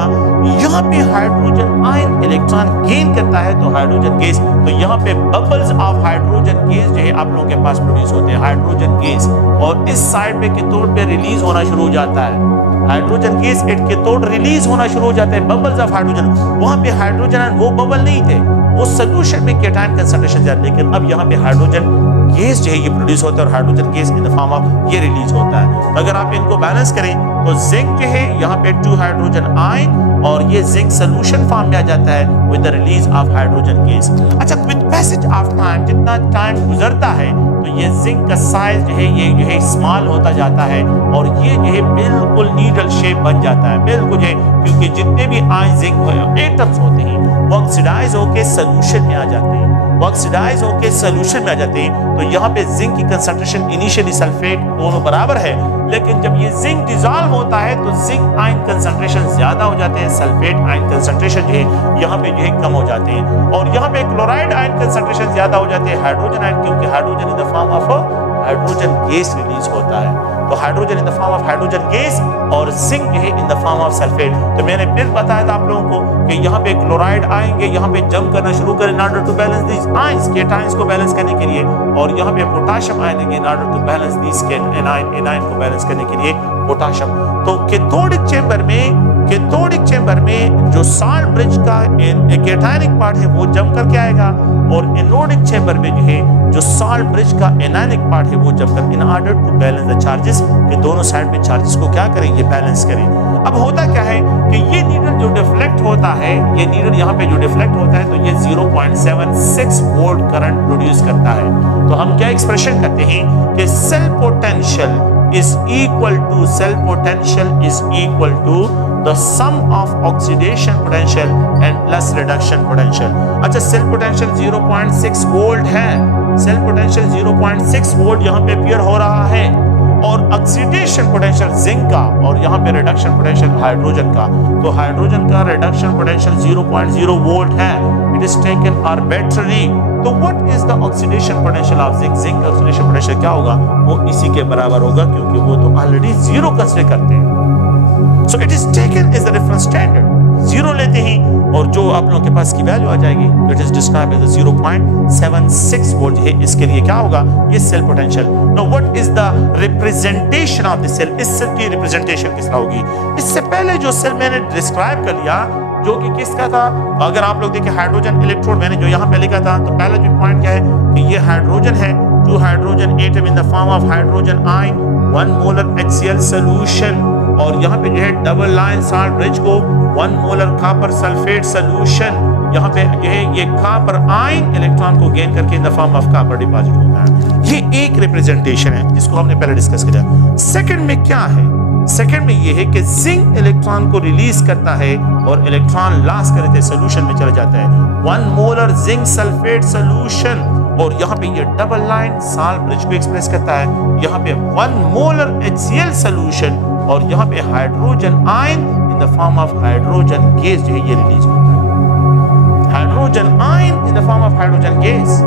यहाँ पे हाइड्रोजन आयन इलेक्ट्रॉन गेन करता है तो हाइड्रोजन गैस, तो यहाँ पे बबल्स ऑफ हाइड्रोजन गैस जो है आप लोगों के पास प्रोड्यूस होते हैं, हाइड्रोजन गैस, और इस साइड पे कैथोड पे रिलीज होना शुरू हो जाता है हाइड्रोजन गैस, कैथोड रिलीज होना शुरू हो जाता है बबल्स ऑफ हाइड्रोजन। वहां पे हाइड्रोजन आयन वो बबल नहीं थे, वो सोल्यूशन में केटायन कंसंट्रेशन ज्यादा, लेकिन अब यहाँ पे हाइड्रोजन गैस जो है ये प्रोड्यूस होता है और hydrogen gas in the form of ये रिलीज होता है। तो अगर आप इनको बैलेंस करें तो जिंक जो है यहाँ पे 2 हाइड्रोजन आयन और ये जिंक सोल्यूशन फॉर्म में आ जाता है with the release of hydrogen gas. अच्छा, विद पैसेज ऑफ टाइम जितना टाइम गुजरता है तो ये जिंक का साइज जो है ये जो है स्मॉल होता जाता है और ये जो है बिल्कुल नीडल शेप बन जाता है, बिल्कुल है, क्योंकि जितने भी आयन जिंक एटम्स होते हैं वो ऑक्सीडाइज होकर सोल्यूशन में आ जाते हैं, ऑक्सीडाइज होकर सोल्यूशन में आ जाते हैं। तो यहाँ पे जिंक की कंसंट्रेशन इनिशियली सल्फेट दोनों बराबर है, लेकिन जब ये जिंक डिसॉल्व होता है तो जिंक आयन कंसंट्रेशन ज्यादा हो जाते हैं, सल्फेट आयन कंसंट्रेशन जो है यहाँ पे जो है कम हो जाते हैं, और यहाँ पे क्लोराइड आयन कंसंट्रेशन ज्यादा हो जाते हैं, हाइड्रोजन आयन, क्योंकि hydrogen in the form of hydrogen gas release होता है। तो hydrogen in the form of hydrogen gas और जिंक जो है in the form of sulphate. तो मैंने फिर बताया था आप लोगों को कि यहाँ पे क्लोराइड आएंगे, यहाँ पे जंप करना शुरू करें in order to balance this ions, cations को बैलेंस करने के लिए, और यहाँ पे पोटेशियम आएंगे in order to balance this anion को बैलेंस करने के लिए पोटेशियम। तो कैथोडिक चेंबर में जो साल्ट ब्रिज का केटायनिक पार्ट है वो जंप करके आएगा, और एनोडिक चेंबर में जो है जो साल्ट ब्रिज का एनायनिक पार्ट है वो जंप कर, in order to balance the charges, कि दोनों साइड में चार्जेस को क्या करें, ये बैलेंस करें। अब होता क्या है कि ये नीडल जो डिफ्लेक्ट होता है, ये नीडल यहाँ पे जो डिफ्लेक्ट होता है तो ये 0.76 वोल्ट करंट प्रोड्यूस करता है। तो हम क्या एक्सप्रेशन करते हैं कि cell potential is equal to the sum of oxidation potential and plus reduction potential। अच्छा, सेल पोटेंशियल 0.6 वोल्ट है, सेल पोटेंशियल 0.6 वोल्ट यहाँ पे अपीयर हो रहा है, और ऑक्सीडेशन पोटेंशियल जिंक का और यहाँ पे रिडक्शन पोटेंशियल हाइड्रोजन का, तो हाइड्रोजन का रिडक्शन पोटेंशियल 0.0 वोल्ट है, इट इज टेकन आर्बिट्ररी। तो what is the oxidation potential of zinc, zinc का ऑक्सीडेशन पोटेंशियल क्या होगा, वो इसी के बराबर होगा, क्योंकि वो तो ऑलरेडी जीरो कंसीडर करते हैं। So it is taken as the reference standard, zero लेते हैं और जो आप लोगों के पास की वैल्यू आ जाएगी it is described as 0.76 volt है, इसके लिए क्या होगा, ये cell potential. Now what is the representation of the cell, इस सेल की रिप्रेजेंटेशन किस तरह होगी। इससे पहले जो सेल मैंने डिस्क्राइब कर लिया जो कि किसका था, अगर आप लोग देखें हाइड्रोजन इलेक्ट्रोड मैंने जो यहाँ पे लिखा था, तो पहला जो पॉइंट क्या है कि ये हाइड्रोजन है, 2 hydrogen atom in the form of hydrogen ion, 1 molar HCl solution, और यहाँ पे जो है डबल लाइन साल्ट ब्रिज को 1 मोलर कॉपर सल्फेट सॉल्यूशन, यहाँ पे जो है ये कॉपर आयन इलेक्ट्रॉन को गेन करके इन the form of copper deposit होता है। ये एक रिप्रेजेंटेशन है जिसको हमने पहले डिस्कस किया। सेकंड में क्या है, सेकंड में ये है कि जिंक इलेक्ट्रॉन को रिलीज करता है और इलेक्ट्रॉन लॉस करते सॉल्यूशन में चला जाता है, 1 मोलर जिंक सल्फेट सॉल्यूशन, और यहाँ पे ये डबल लाइन साल्ट ब्रिज को एक्सप्रेस करता है, यहाँ पे 1 मोलर HCl सॉल्यूशन, और यहाँ पे hydrogen ion in the form of hydrogen gas जो है ये रिलीज होता है। Hydrogen ion in the form of hydrogen gas,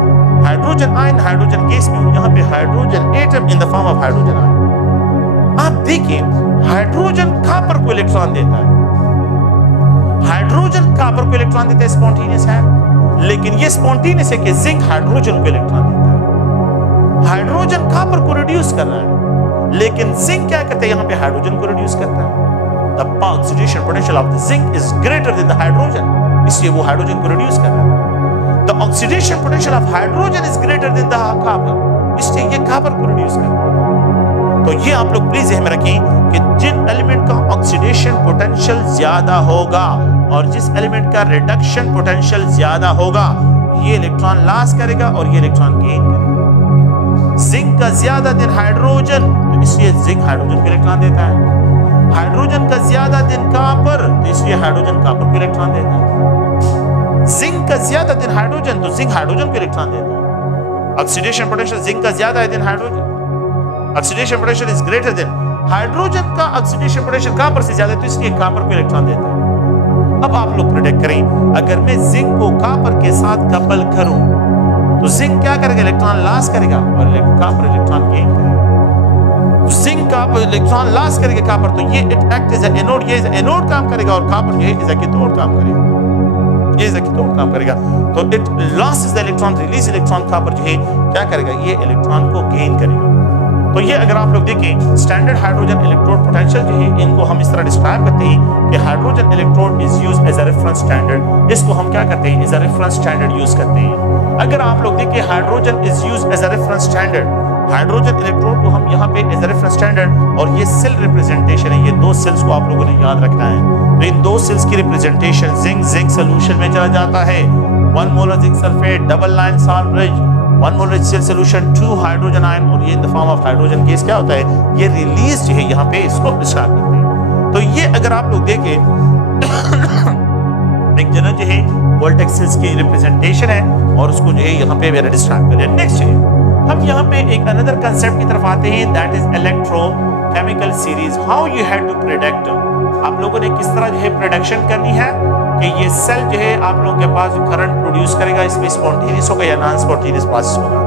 hydrogen ion hydrogen gas में, यहाँ पे hydrogen atom in the form of hydrogen ion. आप देखिए हाइड्रोजन कॉपर को इलेक्ट्रॉन देता है, हाइड्रोजन कॉपर को इलेक्ट्रॉन देता है, स्पॉन्टेनियस है, लेकिन ये स्पॉन्टेनियस है कि जिंक हाइड्रोजन को इलेक्ट्रॉन देता है। हाइड्रोजन कॉपर को रिड्यूस कर रहा है, लेकिन जिंक क्या करता है, यहाँ पे हाइड्रोजन को रिड्यूस करता है। The oxidation potential of the zinc is greater than the hydrogen, इसलिए वो हाइड्रोजन को रिड्यूस कर रहा है। The oxidation potential of hydrogen is greater than the copper, इसलिए ये कॉपर को रिड्यूस कर रहा है। तो ये आप लोग प्लीज ध्यान में रखें कि जिन एलिमेंट का ऑक्सीडेशन पोटेंशियल ज्यादा होगा और जिस एलिमेंट का रिडक्शन पोटेंशियल ज्यादा होगा, ये इलेक्ट्रॉन लॉस करेगा और ये इलेक्ट्रॉन गेन करेगा। जिंक का ज्यादा दिन हाइड्रोजन, तो इसलिए जिंक हाइड्रोजन को इलेक्ट्रॉन देता है। हाइड्रोजन का ज्यादा दिन कॉपर, तो इसलिए हाइड्रोजन कॉपर को इलेक्ट्रॉन देता है। जिंक का ज्यादा दिन हाइड्रोजन, तो जिंक हाइड्रोजन को इलेक्ट्रॉन देता है। ऑक्सीडेशन पोटेंशियल जिंक का ज्यादा है दिन hydrogen, oxidation potential is greater than hydrogen का ऑक्सीडेशन पोटेंशियल कॉपर से ज्यादा है, तो इसलिए कॉपर को इलेक्ट्रॉन देता है। अब आप लोग प्रेडिक्ट करें, अगर मैं जिंक को कॉपर के साथ कपल करूं तो जिंक क्या करेगा, इलेक्ट्रॉन लॉस करेगा और कॉपर इलेक्ट्रॉन गेन करेगा। जिंक का इलेक्ट्रॉन लॉस करेगा कॉपर, तो ये इट एक्ट एज एनोड, ये एनोड काम करेगा और कॉपर ये इज कैथोड काम करेगा, ये इज कैथोड काम करेगा। तो it losses the electron, release electron, copper जो है क्या करेगा, ये इलेक्ट्रॉन को गेन करेगा। तो ये अगर आप लोग देखें स्टैंडर्ड हाइड्रोजन इलेक्ट्रोड पोटेंशियल जो है, इनको हम इस तरह डिस्क्राइब करते हैं कि hydrogen electrode is used as a reference standard. इसको हम क्या करते हैं, as a reference standard use करते हैं। अगर आप लोग देखें hydrogen is used as a reference standard, hydrogen electrode को हम यहाँ पे एज अ रेफरेंस स्टैंडर्ड, और ये सेल रिप्रेजेंटेशन है, ये दो सेल्स को आप लोगों ने याद रखना है। तो इन दो सेल्स की रिप्रेजेंटेशन, जिंक सोल्यूशन में चला जाता है, 1 molar zinc sulphate, double line salt bridge, 1 molar cell solution, 2 hydrogen ion, और ये in the form of hydrogen gas क्या होता है, ये रिलीज जो है यहाँ पे इसको स्टार्ट करते हैं। तो ये अगर आप लोग देखें एक जनरल जो है वोल्टेक्स सेल्स की रिप्रेजेंटेशन है, और उसको जो है यहाँ पे मैंने डिस्क्राइब कर दिया। नेक्स्ट जो है हम यहाँ पे एक अनदर कंसेप्ट की तरफ आते हैं, that is electrochemical series. How you have to predict, आप लोगों ने किस तरह जो है प्रेडिक्शन करनी है कि ये सेल जो है आप लोगों के पास करंट प्रोड्यूस करेगा, इसमें स्पॉन्टेनियस होगा या नॉन स्पॉन्टेनियस प्रोसेस होगा।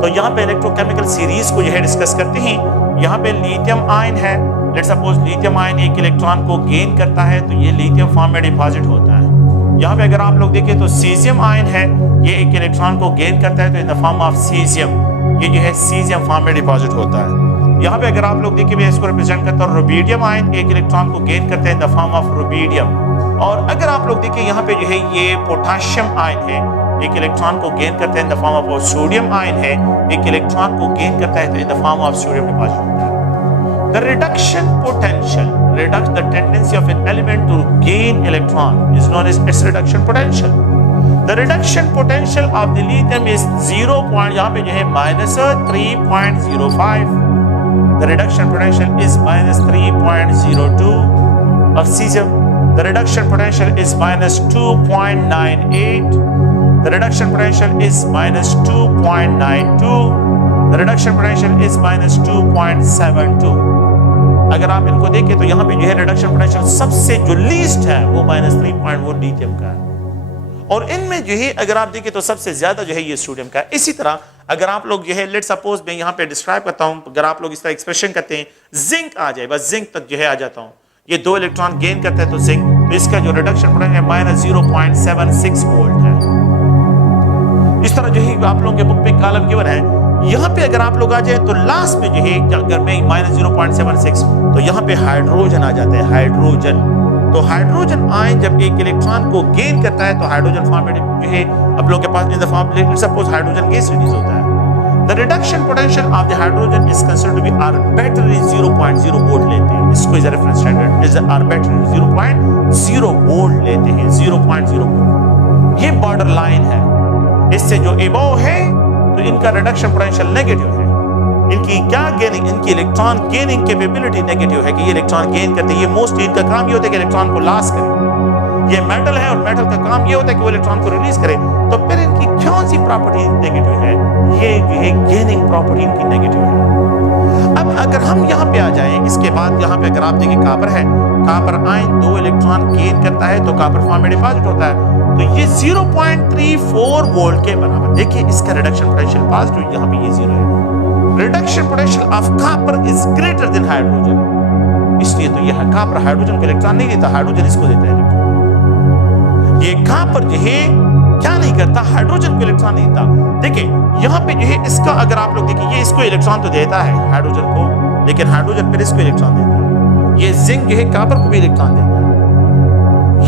तो यहाँ पे इलेक्ट्रोकेमिकल सीरीज को जो है डिस्कस करते हैं। यहाँ पे लिथियम आयन है, लेट्स सपोज लिथियम आयन एक इलेक्ट्रॉन को गेन करता है, तो ये लिथियम फॉर्म में डिपॉजिट होता है। यहाँ पे अगर आप लोग देखें तो सीजियम आयन है, ये एक इलेक्ट्रॉन को गेन करता है, तो इन द फॉर्म ऑफ सीजियम, ये जो है सीजियम फॉर्म में डिपॉजिट होता है। यहाँ पे अगर आप लोग देखिए मैं इसको रिप्रेजेंट करता हूँ, रुबीडियम आयन एक इलेक्ट्रॉन को गेन करते हैं इन द फॉर्म ऑफ रुबीडियम। और अगर आप लोग देखिए यहाँ पे जो है ये पोटेशियम आयन है, एक इलेक्ट्रॉन को गेन करते हैं इन द फॉर्म ऑफ, और सोडियम आयन है, एक इलेक्ट्रॉन को गेन करता है तो इन the form of sodium deposit होता है। The reduction potential, the tendency of an element to gain electron is known as its reduction potential. The reduction potential of the lithium is 0. यहाँ पे जो है -3.05. The reduction potential is -3.02 of cesium. The reduction potential is -2.98. The reduction potential is -2.92. The reduction potential is -2.72. अगर आप इनको देखें तो यहाँ पे जो है रिडक्शन पोटेंशियल सबसे जो लीस्ट है वो -3.1 लिथियम का है, और इनमें जो है अगर आप देखें तो सबसे ज्यादा जो है ये सोडियम का है। इसी तरह अगर आप लोग जो है लेट सपोज मैं यहाँ पे डिस्क्राइब करता हूँ, अगर आप लोग इस तरह एक्सप्रेशन करते हैं, जिंक आ जाए, बस जिंक तक जो है आ जाता हूँ, ये 2 इलेक्ट्रॉन गेन करता है तो जिंक, तो इसका जो रिडक्शन पोटेंशियल है -0.76 वोल्ट है। इस तरह जो है आप लोगों के बुक पे कॉलम गिवन है, यहाँ पे अगर आप लोग आ जाए तो लास्ट में जो है अगर मैं -0.76, तो यहाँ पे हाइड्रोजन आ जाता है, हाइड्रोजन। तो हाइड्रोजन आयन जब एक इलेक्ट्रॉन को गेन करता है तो हाइड्रोजन फॉर्म में जो है आप लोग के पास in the form, suppose hydrogen gas release होता है। The reduction potential of the hydrogen is considered to be arbitrary 0.0 volt लेते हैं, इसको is reference standard is arbitrary 0.0 volt लेते हैं, 0.0 वोल्ट। ये बॉर्डर लाइन है, इससे जो एबव है तो इनका रिडक्शन पोटेंशियल नेगेटिव है, इनकी क्या गेनिंग, इनकी इलेक्ट्रॉन गेनिंग कैपेबिलिटी नेगेटिव है कि ये इलेक्ट्रॉन गेन करते हैं। ये मोस्टली इनका काम ये होता है कि इलेक्ट्रॉन को लॉस करे, ये मेटल है और मेटल का काम ये होता है कि वो इलेक्ट्रॉन को रिलीज करे। तो फिर इनकी कौन सी प्रॉपर्टी नेगेटिव है, ये जो है गेनिंग प्रॉपर्टी इनकी नेगेटिव है। अब अगर हम यहाँ पे आ जाएं, इसके बाद यहाँ पे अगर आप देखें कापर है, कापर आयन 2 इलेक्ट्रॉन गेन करता है तो कापर फॉर्म में डिपॉजिट होता है, तो ये 0.34 वोल्ट के बराबर। देखिए इसका रिडक्शन पोटेंशियल पॉजिटिव, यहाँ पे ये 0 है। Reduction potential of copper is greater than hydrogen, इसलिए तो यह कापर हाइड्रोजन को इलेक्ट्रॉन नहीं देता, हाइड्रोजन इसको देता है इलेक्ट्रॉन। ये कापर जो है क्या नहीं करता, हाइड्रोजन को इलेक्ट्रॉन नहीं देता। देखिए यहाँ पे जो है इसका अगर आप लोग देखिए, ये इसको इलेक्ट्रॉन तो देता है हाइड्रोजन को, लेकिन हाइड्रोजन फिर इसको इलेक्ट्रॉन देता है। ये जिंक जो है कापर को भी इलेक्ट्रॉन देता है,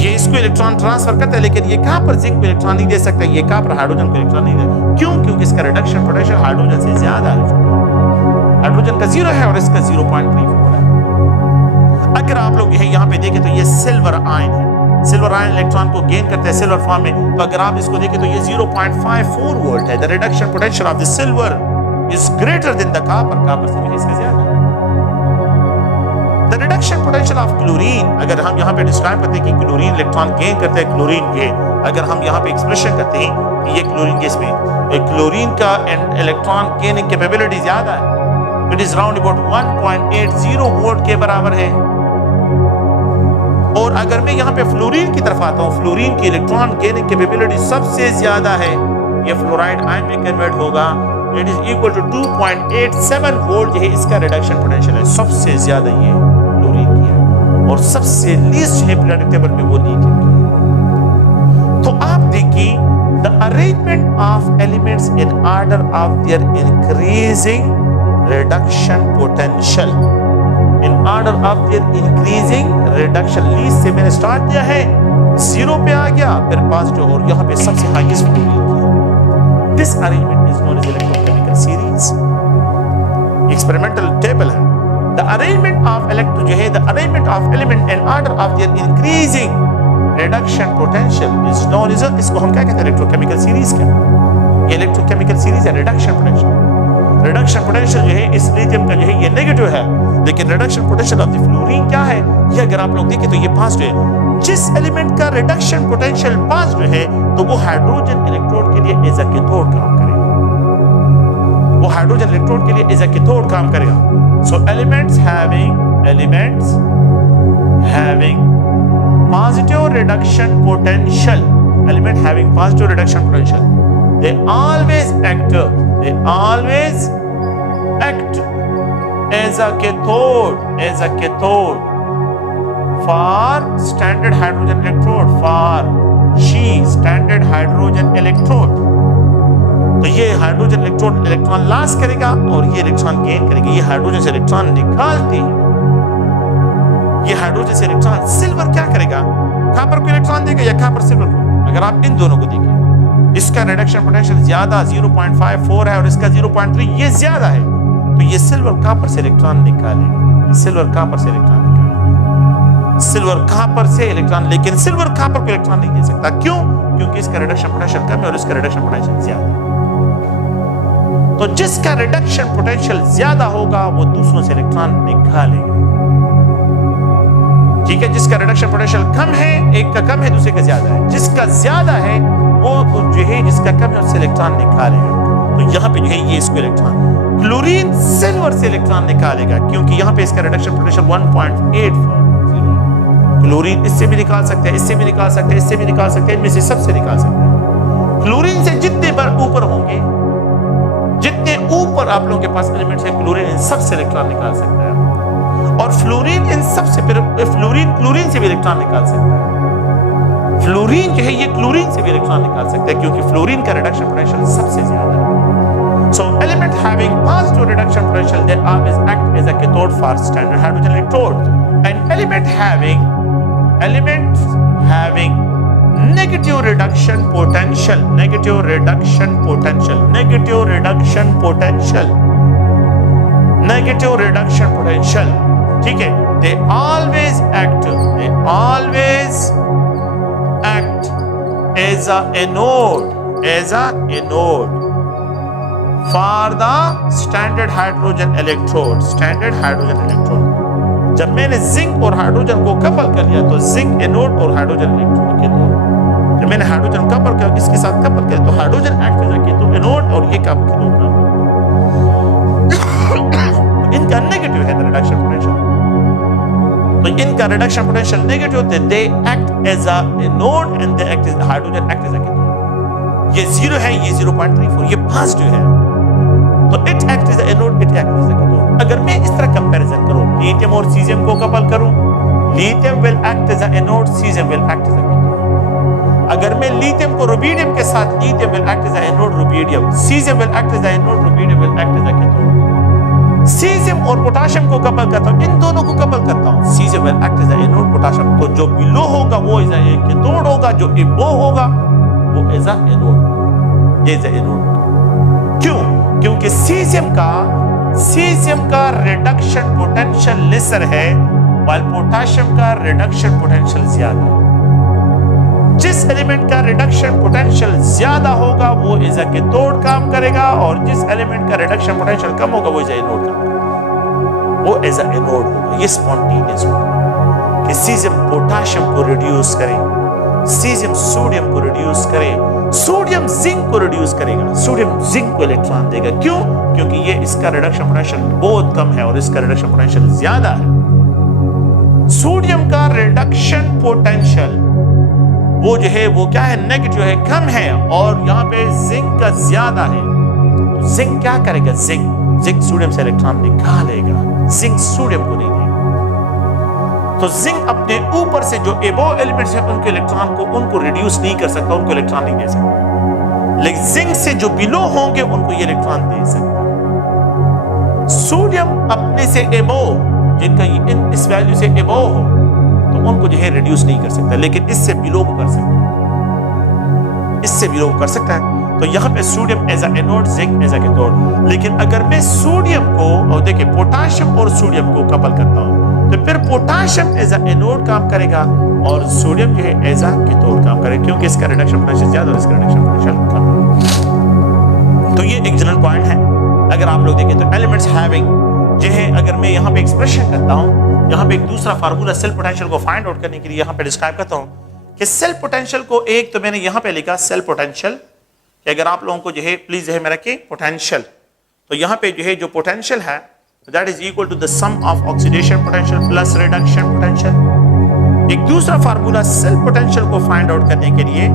ये इसको इलेक्ट्रॉन ट्रांसफर करता है, लेकिन ये कापर जिंक को इलेक्ट्रॉन नहीं दे सकता, ये कापर हाइड्रोजन को इलेक्ट्रॉन नहीं देता। क्यों? क्योंकि इसका रिडक्शन पोटेंशियल हाइड्रोजन से ज्यादा है, हाइड्रोजन का 0 है और इसका 0.34 है। अगर आप लोग यहाँ पे देखें तो ये सिल्वर आयन है, सिल्वर आयन इलेक्ट्रॉन को गेन करते हैं सिल्वर फॉर्म में, तो अगर आप इसको देखें तो ये 0.54 वोल्ट है। The reduction potential of the silver is greater than the copper, copper से इसका ज्यादा है। The reduction potential of chlorine, अगर हम यहाँ पे डिस्क्राइब करते हैं कि क्लोरीन इलेक्ट्रॉन गेन करते हैं क्लोरीन के, अगर हम यहाँ पे एक्सप्रेशन करते हैं कि ये क्लोरीन गैस में क्लोरीन का इलेक्ट्रॉन गेनिंग कैपेबिलिटी ज्यादा है, it is round about 1.80 volt के बराबर है। और अगर मैं यहाँ पे फ्लोरीन की तरफ आता हूँ, फ्लोरीन की इलेक्ट्रॉन गेनिंग कैपेबिलिटी सबसे ज्यादा है, ये फ्लोराइड आयन में कन्वर्ट होगा, it is equal to 2.87 volt है इसका रिडक्शन पोटेंशियल है, सबसे ज्यादा ये फ्लोरीन की है, और सबसे लीस्ट है पीरियोडिक टेबल में वो लिथियम की है। तो आप देखिए the arrangement of elements in order of their increasing reduction potential, in order of their increasing reduction. Least से मैंने स्टार्ट किया है, 0 पे आ गया, फिर पॉजिटिव, और यहाँ पे सबसे हाईएस्ट फ्लोरीन किया। This arrangement is known as electrochemical series, experimental table है। द अरेंजमेंट ऑफ इलेक्ट्रो जो है, the arrangement of element in order of their increasing reduction potential is known as, इसको हम क्या कहते हैं, इलेक्ट्रोकेमिकल सीरीज का। ये इलेक्ट्रोकेमिकल सीरीज है, रिडक्शन पोटेंशियल। रिडक्शन पोटेंशियल जो है इस लिथियम का जो है ये नेगेटिव है, लेकिन reduction potential of the fluorine क्या है, ये अगर आप लोग देखें तो ये पॉजिटिव है। जिस एलिमेंट का रिडक्शन पोटेंशियल पॉजिटिव है तो वो हाइड्रोजन इलेक्ट्रोड के लिए एज अ कैथोड काम करेगा, वो हाइड्रोजन इलेक्ट्रोड के लिए एज अ कैथोड काम करेगा। So elements having positive reduction potential, element having positive reduction potential, they always act as a cathode for standard hydrogen electrode, for standard hydrogen electrode। तो ये hydrogen electrode electron loss करेगा और ये electron gain करेगा, ये hydrogen से electron निकालते हैं, ये हाइड्रोजन से इलेक्ट्रॉन। सिल्वर क्या करेगा, कॉपर को इलेक्ट्रॉन देगा या कॉपर सिल्वर को? अगर आप इन दोनों को देखिए, इसका रिडक्शन पोटेंशियल ज्यादा 0.54 है और इसका 0.3, ये ज्यादा है, तो ये सिल्वर कॉपर से इलेक्ट्रॉन निकालेगा, सिल्वर कॉपर से इलेक्ट्रॉन निकालेगा, सिल्वर कॉपर से इलेक्ट्रॉन, लेकिन सिल्वर कॉपर को इलेक्ट्रॉन नहीं दे सकता। क्यों? क्योंकि इसका रिडक्शन पोटेंशियल कम है और इसका रिडक्शन पोटेंशियल ज्यादा है। तो जिसका रिडक्शन पोटेंशियल ज्यादा होगा वो दूसरों से इलेक्ट्रॉन निकालेगा, ठीक है। जिसका रिडक्शन पोटेंशियल कम है, एक का कम है दूसरे का ज्यादा है, जिसका ज्यादा है वो जो है जिसका कम है उससे इलेक्ट्रॉन निकालेगा। तो यहाँ पे जो है ये इसको इलेक्ट्रॉन, क्लोरीन सिल्वर से इलेक्ट्रॉन निकालेगा क्योंकि यहाँ पे इसका रिडक्शन पोटेंशियल 1.84। क्लोरीन इससे भी निकाल सकते हैं, इससे भी निकाल सकते हैं, इससे भी निकाल सकते हैं, इनमें से सबसे निकाल सकते हैं। क्लोरीन से जितने बार ऊपर होंगे, जितने ऊपर आप लोगों के पास एलिमेंट्स है, क्लोरीन इन सबसे इलेक्ट्रॉन निकाल सकता है, और फ्लोरीन इन सबसे, फ्लोरीन क्लोरीन से भी इलेक्ट्रॉन निकाल सकता है। फ्लोरीन जो है ये क्लोरीन से भी इलेक्ट्रॉन निकाल सकता है क्योंकि फ्लोरीन का रिडक्शन पोटेंशियल सबसे ज्यादा है। So element having positive reduction potential they always act as a cathode for standard hydrogen electrode, and element having negative reduction potential, ठीक है, they always act as a anode for the standard hydrogen electrode। जब मैंने zinc और hydrogen को couple कर लिया तो zinc anode और हाइड्रोजन इलेक्ट्रोड कैथोड। जब मैंने हाइड्रोजन कपल किया इसके साथ कपल किया तो hydrogen act as a cathode anode और ये कपल कैथोड। इन इनका नेगेटिव है रिडक्शन पोटेंशियल, तो इनका रिडक्शन पोटेंशियल नेगेटिव होते, they act as a anode and they act as hydrogen act as a cathode. ये 0 है, ये 0.34, ये पॉजिटिव है, तो it act as a anode, it act as a cathode. अगर मैं इस तरह कंपैरिजन करूं, लिथियम और सीजियम को कपल करूं, lithium will act as a anode, caesium will act as a cathode. अगर मैं लिथियम को रुबिडियम के साथ, lithium will act as a anode, rubidium, caesium will act as a anode, rubidium will act as a cathode. Caesium और potassium को couple करता हूं, इन दोनों को कपल करता हूं, caesium will act as a anode, potassium, तो जो बिलो होगा वो एज अ केटोन होगा, जो अबो होगा वो as a anode, as a anode. क्यों? क्योंकि सीजियम का रिडक्शन पोटेंशियल लेसर है, while पोटेशियम का रिडक्शन पोटेंशियल ज्यादा है। जिस एलिमेंट का रिडक्शन पोटेंशियल ज्यादा होगा वो एज अ केटोन काम करेगा, और जिस एलिमेंट का रिडक्शन पोटेंशियल कम होगा वो एज अ एनोड काम करेगा, वो एज अ एनोड होगा। ये स्पॉन्टेनियस होगा कि सीजियम पोटेशियम को रिड्यूस करे, सीजियम सोडियम को रिड्यूस करे, सोडियम जिंक को रिड्यूस करेगा, सोडियम जिंक को इलेक्ट्रॉन देगा। क्यों? क्योंकि ये इसका रिडक्शन पोटेंशियल बहुत कम है और इसका रिडक्शन पोटेंशियल ज्यादा है। सोडियम का रिडक्शन पोटेंशियल वो जो है वो क्या है, नेगेटिव है, कम है, और यहाँ पे जिंक का ज्यादा है। तो जिंक क्या करेगा, जिंक सोडियम से इलेक्ट्रॉन निकालेगा, जिंक सोडियम को नहीं देगा। तो जिंक अपने ऊपर से जो एबो एलिमेंट्स है उनके इलेक्ट्रॉन को, उनको रिड्यूस नहीं कर सकता, उनको इलेक्ट्रॉन नहीं दे सकता, लेकिन जिंक से जो बिलो होंगे उनको ये इलेक्ट्रॉन दे सकता। सोडियम अपने से एबो, जिनका इस वैल्यू से एबो हो, तो उनको जो है रिड्यूस नहीं कर सकता, लेकिन इससे बिलो को कर सकता है, इससे बिलो को कर सकता है। तो यहाँ पे sodium as a anode, zinc as a cathode. लेकिन अगर मैं सोडियम को, और देखिए पोटेशियम और सोडियम को कपल करता हूँ, तो फिर पोटेशियम एज अ एनोड काम करेगा और सोडियम जो है एज अ कैथोड काम करेगा, क्योंकि इसका रिडक्शन पोटेंशियल ज्यादा और इसका रिडक्शन पोटेंशियल कम। तो ये एक जनरल पॉइंट है। अगर आप लोग देखें तो एलिमेंट्स हैविंग जो है, अगर मैं यहाँ पे एक्सप्रेशन करता हूँ, यहाँ पे एक दूसरा फार्मूला सेल पोटेंशियल को फाइंड आउट करने के लिए यहाँ पे डिस्क्राइब करता हूँ कि सेल पोटेंशियल को, एक तो मैंने यहाँ पे लिखा सेल पोटेंशियल, कि अगर आप लोगों को जो है प्लीज जो है मैं रखें पोटेंशियल, तो यहाँ पे जो है जो पोटेंशियल है that is equal to the sum of oxidation potential plus reduction potential. एक दूसरा फार्मूला सेल पोटेंशियल को फाइंड आउट करने के लिए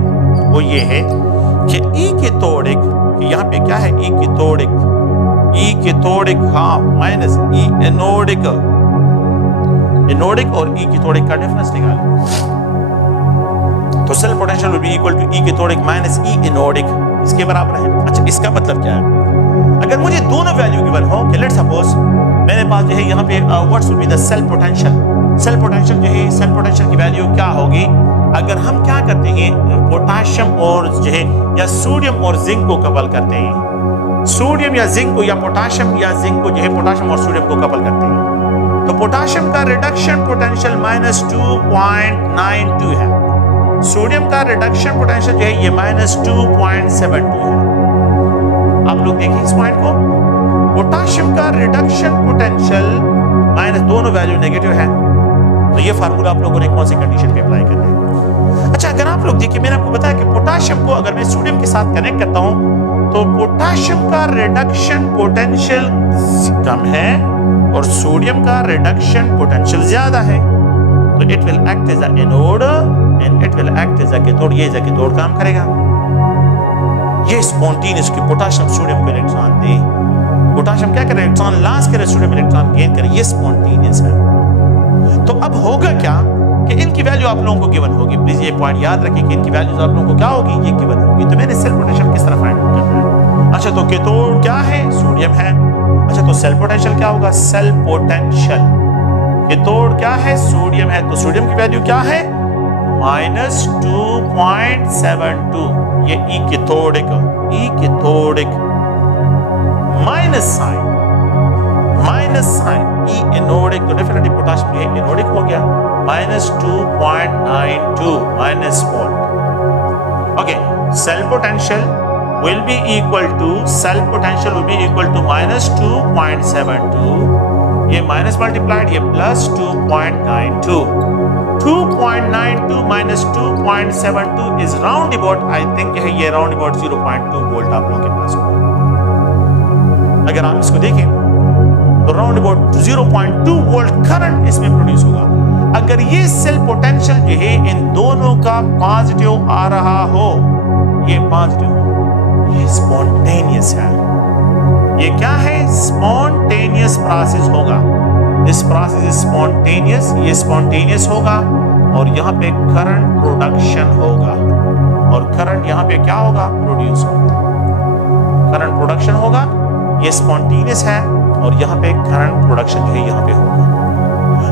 वो ये है कि ई कैथोडिक, कि यहाँ पे क्या है E cathodic half minus E anodic, anodic और ई कैथोडिक का डिफरेंस निकालें, तो cell potential will be equal to E cathodic minus E anodic, इसके बराबर है। अच्छा, इसका मतलब क्या है? अगर मुझे दोनों वैल्यू गिवन हो कि लेट्स सपोज मेरे पास जो है यहाँ पे what's will be the cell potential, cell potential जो है, सेल पोटेंशियल की वैल्यू क्या होगी अगर हम क्या करते हैं पोटेशियम और जो है या सोडियम और जिंक को कपल करते हैं, सोडियम या जिंक को, या पोटेशियम या जिंक को जो है पोटेशियम और सोडियम को कपल करते हैं, तो पोटेशियम का रिडक्शन पोटेंशियल -2.92 है, सोडियम का रिडक्शन पोटेंशियल जो है ये -2.72 है। आप लोग देखिए इस पॉइंट को, पोटेशियम का रिडक्शन पोटेंशियल माइनस, दोनों वैल्यू नेगेटिव है, तो ये फार्मूला आप लोगों ने कौन सी कंडीशन पे अप्लाई करना है? अच्छा, अगर आप लोग देखिए मैंने आपको बताया कि पोटेशियम को अगर मैं सोडियम के साथ कनेक्ट करता हूं तो पोटेशियम का रिडक्शन पोटेंशियल कम है और सोडियम का रिडक्शन पोटेंशियल ज्यादा है, तो it will act as a anode and it will act as a cathode, ये एज अ कैथोड काम करेगा। ये स्पॉन्टेनियस की पोटेशियम सोडियम को इलेक्ट्रॉन दे, पोटेशियम क्या करे इलेक्ट्रॉन लॉस करे, सोडियम इलेक्ट्रॉन गेन करे, ये स्पॉन्टेनियस है। तो अब होगा क्या कि इनकी वैल्यू आप लोगों को गिवन होगी, प्लीज ये पॉइंट याद रखिए कि इनकी वैल्यूज आप लोगों को क्या होगी, ये गिवन होगी। तो मैंने सेल पोटेंशियल किस तरह फाइंड आउट करना है? अच्छा, तो कैथोड क्या है, सोडियम है। अच्छा, तो सेल पोटेंशियल क्या होगा, सेल पोटेंशियल, कैथोड क्या है, सोडियम है, तो सोडियम की वैल्यू क्या है -2.72, ये E cathodic minus sign E anodic, तो डेफिनेटली पोटेशियम ये एनोडिक हो गया, -2.92 minus 1। Okay, cell potential will be equal to -2.72, ये माइनस मल्टीप्लाइड ये +2.92, 2.92 minus 2.72 is round about, I think ये round about 0.2 वोल्ट आप लोगों के पास होगा। अगर आप इसको देखें तो राउंड अबाउट 0.2 वोल्ट करंट इसमें प्रोड्यूस होगा। अगर ये सेल पोटेंशियल जो है इन दोनों का पॉजिटिव आ रहा हो, ये पॉजिटिव हो, ये स्पॉन्टेनियस है। ये क्या है? स्पॉन्टेनियस प्रोसेस होगा। दिस प्रोसेस इज स्पॉन्टेनियस, ये स्पॉन्टेनियस होगा और यहाँ पे करंट प्रोडक्शन होगा और करंट यहाँ पे क्या होगा? प्रोड्यूस होगा। करंट प्रोडक्शन होगा, ये स्पॉन्टेनियस है और यहाँ पे करंट प्रोडक्शन जो है यहाँ पे होगा।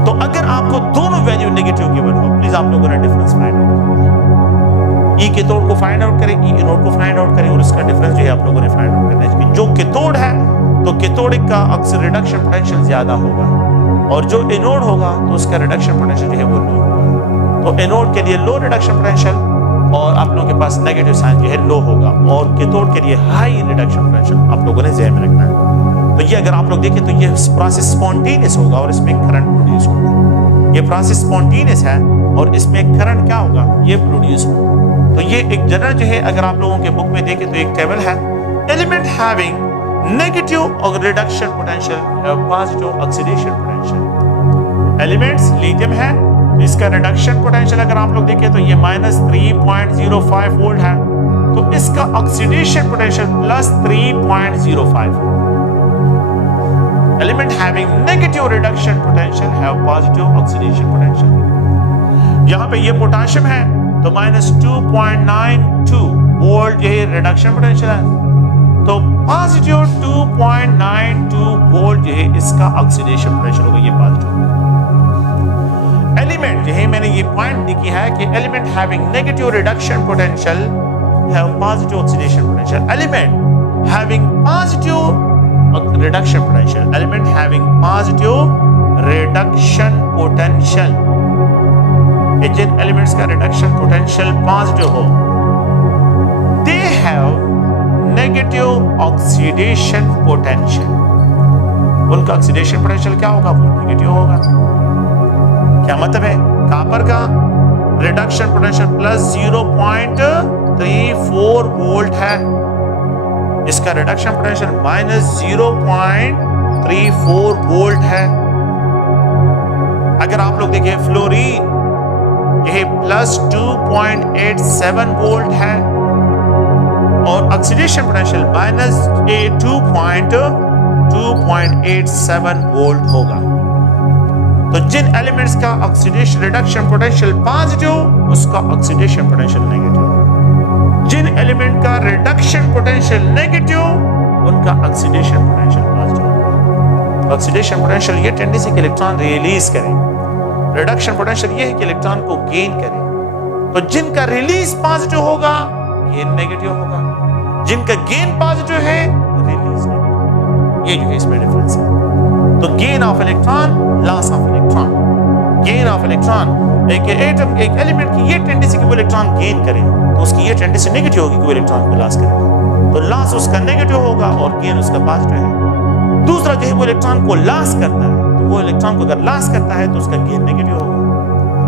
तो अगर आपको दोनों वैल्यू नेगेटिव गिवन हो, प्लीज आप लोगों ने डिफरेंस फाइंड आउट करें। ई कैथोड को फाइंड आउट करें, ई एनोड को फाइंड आउट करें और इसका डिफरेंस जो है आप लोगों ने फाइंड आउट करना है। जो कैथोड है तो कैथोडिक का अक्सर रिडक्शन पोटेंशियल ज्यादा होगा और जो एनोड होगा तो उसका रिडक्शन पोटेंशियल जो है वो लो होगा। तो एनोड के लिए लो रिडक्शन पोटेंशियल और आप लोगों के पास नेगेटिव साइन जो है लो होगा और कैथोड के लिए हाई रिडक्शन पोटेंशियल आप लोगों ने ध्यान में रखना है। तो ये अगर आप लोग देखें तो ये प्रोसेस स्पॉन्टेनियस होगा और इसमें करंट प्रोड्यूस होगा। ये प्रोसेस स्पॉन्टेनियस है और इसमें करंट क्या होगा? ये प्रोड्यूस होगा। तो ये एक जनरल जो है अगर आप लोगों के बुक में देखें तो एक टेबल है, element having negative reduction potential, positive oxidation potential. Elements lithium है तो इसका रिडक्शन पोटेंशियल अगर आप लोग देखें तो ये -3.05 वोल्ट है, तो इसका oxidation potential +3.05। Element having negative reduction potential have positive oxidation potential. यहाँ पे ये पोटेशियम है तो -2.92 वोल्ट ये रिडक्शन पोटेंशियल है, तो पॉजिटिव 2.92 वोल्ट जो है इसका ऑक्सीडेशन पोटेंशियल होगा, ये पॉजिटिव। एलिमेंट जो है मैंने ये पॉइंट लिखी है कि element having negative reduction potential have positive oxidation potential. Element having positive reduction potential, element having positive reduction potential, जिन एलिमेंट्स का रिडक्शन पोटेंशियल पॉजिटिव हो, they have negative oxidation potential. उनका ऑक्सीडेशन पोटेंशियल क्या होगा? वो नेगेटिव होगा। क्या मतलब है? कॉपर का रिडक्शन पोटेंशियल +0.34 वोल्ट है, इसका रिडक्शन पोटेंशियल -0.34 वोल्ट है। अगर आप लोग देखिए फ्लोरीन यह +2.87 वोल्ट है और ऑक्सीडेशन पोटेंशियल -2.87 वोल्ट होगा। तो जिन एलिमेंट्स का ऑक्सीडेशन रिडक्शन पोटेंशियल पॉजिटिव, उसका ऑक्सीडेशन पोटेंशियल नेगेटिव। जिन एलिमेंट का रिडक्शन पोटेंशियल नेगेटिव, उनका oxidation potential positive. Oxidation potential ये टेंडेंसी कि इलेक्ट्रॉन रिलीज करें, रिडक्शन पोटेंशियल ये है कि इलेक्ट्रॉन को गेन करें। तो जिनका रिलीज पॉजिटिव होगा, गेन नेगेटिव होगा। जिनका गेन पॉजिटिव है, रिलीज नेगेटिव। ये जो है इसमें डिफरेंस है। तो gain of electron, loss of electron. Gain of electron, एक एटम एक एलिमेंट की ये टेंडेंसी कि वो इलेक्ट्रॉन गेन करे तो उसकी ये टेंडेंसी नेगेटिव होगी कि वो इलेक्ट्रॉन को लॉस करेगा। तो लॉस उसका नेगेटिव होगा और गेन उसका पॉजिटिव है। दूसरा जो है वो इलेक्ट्रॉन को लॉस करता है, तो वो इलेक्ट्रॉन को अगर लॉस करता है तो उसका गेन नेगेटिव होगा।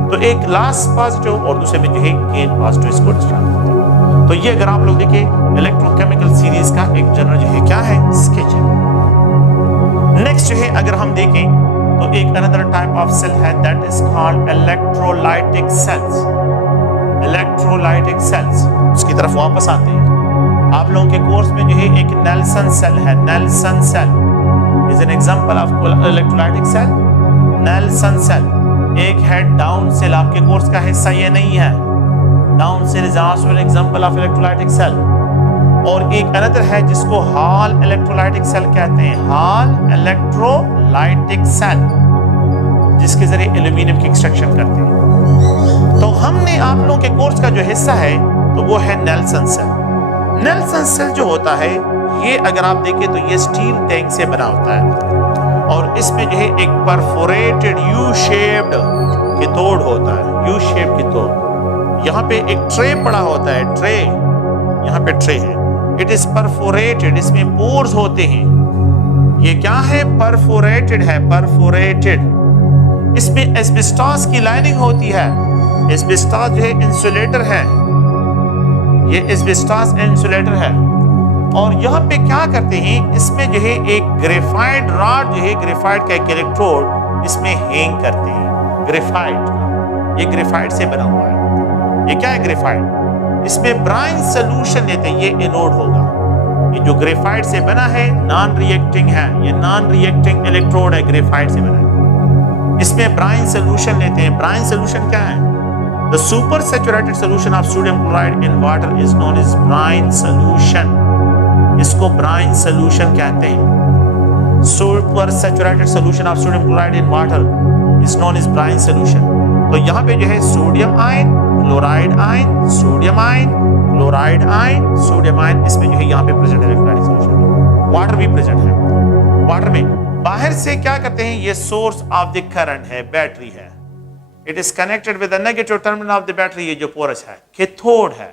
तो एक लॉस पॉजिटिव और दूसरे में जो है गेन पॉजिटिव, इसको डिस्ट्राइब करते हैं। तो ये अगर आप लोग देखिए इलेक्ट्रोकेमिकल सीरीज का एक जनरल जो है क्या है? स्केच है। नेक्स्ट जो है अगर हम देखें तो एक अनदर टाइप ऑफ सेल है, that is called electrolytic cells. Electrolytic cells, उसकी तरफ वापस आते हैं। आप लोगों के कोर्स में जो है एक नेल्सन सेल है। Nelson cell is an example of electrolytic cell. Nelson cell एक है डाउन सेल, आपके कोर्स का हिस्सा ये नहीं है। Down cell is also an example of electrolytic cell. और एक अनदर है जिसको हॉल इलेक्ट्रोलाइटिक सेल कहते हैं। हॉल इलेक्ट्रोलाइटिक सेल, जिसके जरिए एल्यूमिनियम की एक्सट्रैक्शन करते हैं। तो हमने आप लोगों के कोर्स का जो हिस्सा है तो वो है नेल्सन सेल। नेल्सन सेल जो होता है ये अगर आप देखें तो ये स्टील टैंक से बना होता है और इसमें जो है एक परफोरेटेड यू शेप्ड कैथोड होता है। यू शेप कैथोड, यहाँ पे एक ट्रे पड़ा होता है। ट्रे, यहाँ पे ट्रे है, इट इज परफोरेटेड, इसमें पोर्स होते हैं। ये क्या है? परफोरेटेड है, परफोरेटेड। इसमें एस्बेस्टॉस की लाइनिंग होती है। एस्बेस्टॉस जो है इंसुलेटर है, ये एस्बेस्टॉस इंसुलेटर है। और यहाँ पे क्या करते हैं, इसमें जो है एक ग्रेफाइट रॉड जो है, ग्रेफाइट का एक इलेक्ट्रोड इसमें हैंग करते हैं। ग्रेफाइट, ये ग्रेफाइट से बना हुआ है। ये क्या है ग्रेफाइट? इसमें ब्राइन सोल्यूशन लेते हैं, ये एनोड होगा। ये जो ग्रेफाइट से बना है नॉन रिएक्टिंग है, ये नॉन रिएक्टिंग इलेक्ट्रोड है, ग्रेफाइट से बना है। इसमें ब्राइन सोल्यूशन लेते हैं। ब्राइन सोल्यूशन क्या है? The super saturated solution of sodium chloride in water is known as brine solution. इसको brine solution कहते हैं। Super saturated solution of sodium chloride in water is known as brine solution. तो यहाँ पे जो है sodium ion, chloride ion, sodium ion, chloride ion, sodium ion, इसमें जो है यहाँ पे प्रेजेंट है इलेक्ट्रोलाइटिक सॉल्यूशन। वाटर भी प्रेजेंट है। वाटर में बाहर से क्या करते हैं, ये सोर्स ऑफ द करंट है, बैटरी है। It is connected with the negative terminal of the battery, ये जो पोरस है, कैथोड है,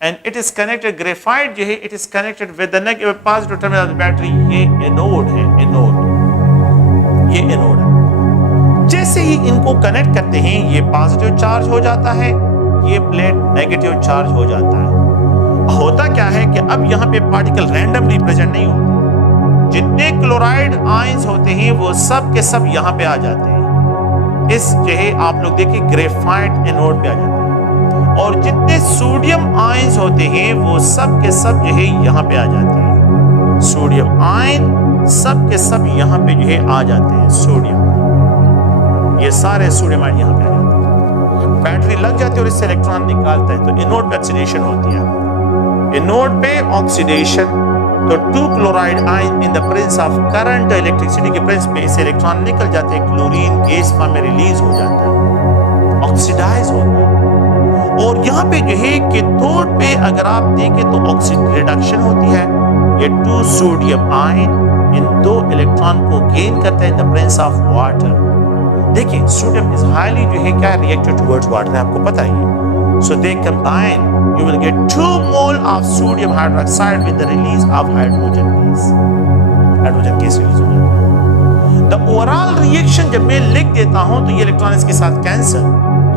and it is connected, graphite जो है, it is connected with the negative positive terminal of the battery, ये anode है, एनोड, ये एनोड है। जैसे ही इनको कनेक्ट करते हैं, ये पॉजिटिव चार्ज हो जाता है, ये प्लेट नेगेटिव चार्ज हो जाता है। होता क्या है कि अब यहाँ पे पार्टिकल रैंडमली प्रेजेंट नहीं होते, जितने क्लोराइड आयंस होते हैं वो सब के सब यहाँ पे आ जाते हैं। इस जो है आप लोग देखिए ग्रेफाइट एनोड पे आ जाते हैं, और जितने सोडियम आयंस होते हैं वो सब के सब जो है यहाँ पे आ जाते हैं। सोडियम आयन सब के सब यहाँ पे जो है आ जाते हैं। सोडियम, ये सारे सोडियम आयन यहाँ पे आ जाते हैं। बैटरी लग जाती है और इससे इलेक्ट्रॉन निकालता है, तो एनोड पे ऑक्सीडेशन होती है। एनोड पे ऑक्सीडेशन, तो 2 chloride ion in the presence of current, electricity के प्रेजेंस में से इलेक्ट्रॉन निकल जाते हैं, क्लोरीन गैस फॉर्म में रिलीज हो जाता है, ऑक्सीडाइज होता है। और यहाँ पे जो है कैथोड पे अगर आप देखें तो ऑक्सीजन रिडक्शन होती है। ये 2 सोडियम आयन इन 2 इलेक्ट्रॉन को गेन करते हैं इन द प्रेजेंस ऑफ वाटर। देखिए सोडियम इज हाईली जो है क्या रिएक्टिव टुवर्ड्स वाटर है, आपको पता ही है। So they combine, you will get 2 mole of sodium hydroxide with the release of hydrogen gas. Hydrogen gas release हो जाता है। The overall reaction जब मैं लिख देता हूँ तो ये इलेक्ट्रॉन इसके साथ कैंसिल,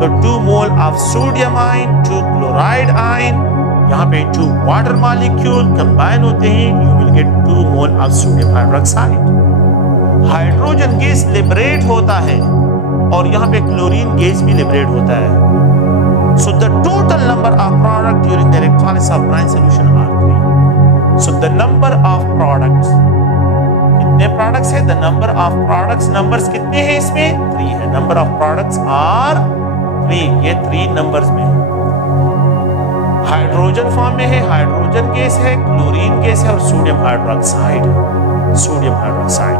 तो 2 mole of sodium ion, 2 chloride ion, यहाँ पे 2 water molecule combine होते हैं, you will get 2 mole of sodium hydroxide. Hydrogen gas liberate होता है और यहाँ पे क्लोरीन गैस भी लिबरेट होता है। So the total number of products during the electrolysis of brine solution are 3. So the number of products, कितने products है? The number of products, numbers कितने हैं इसमें? 3 है। Number of products are 3, ये 3 numbers में है। हाइड्रोजन फॉर्म में है, हाइड्रोजन गैस है, क्लोरीन गैस है और सोडियम हाइड्रोक्साइड, सोडियम हाइड्रोक्साइड।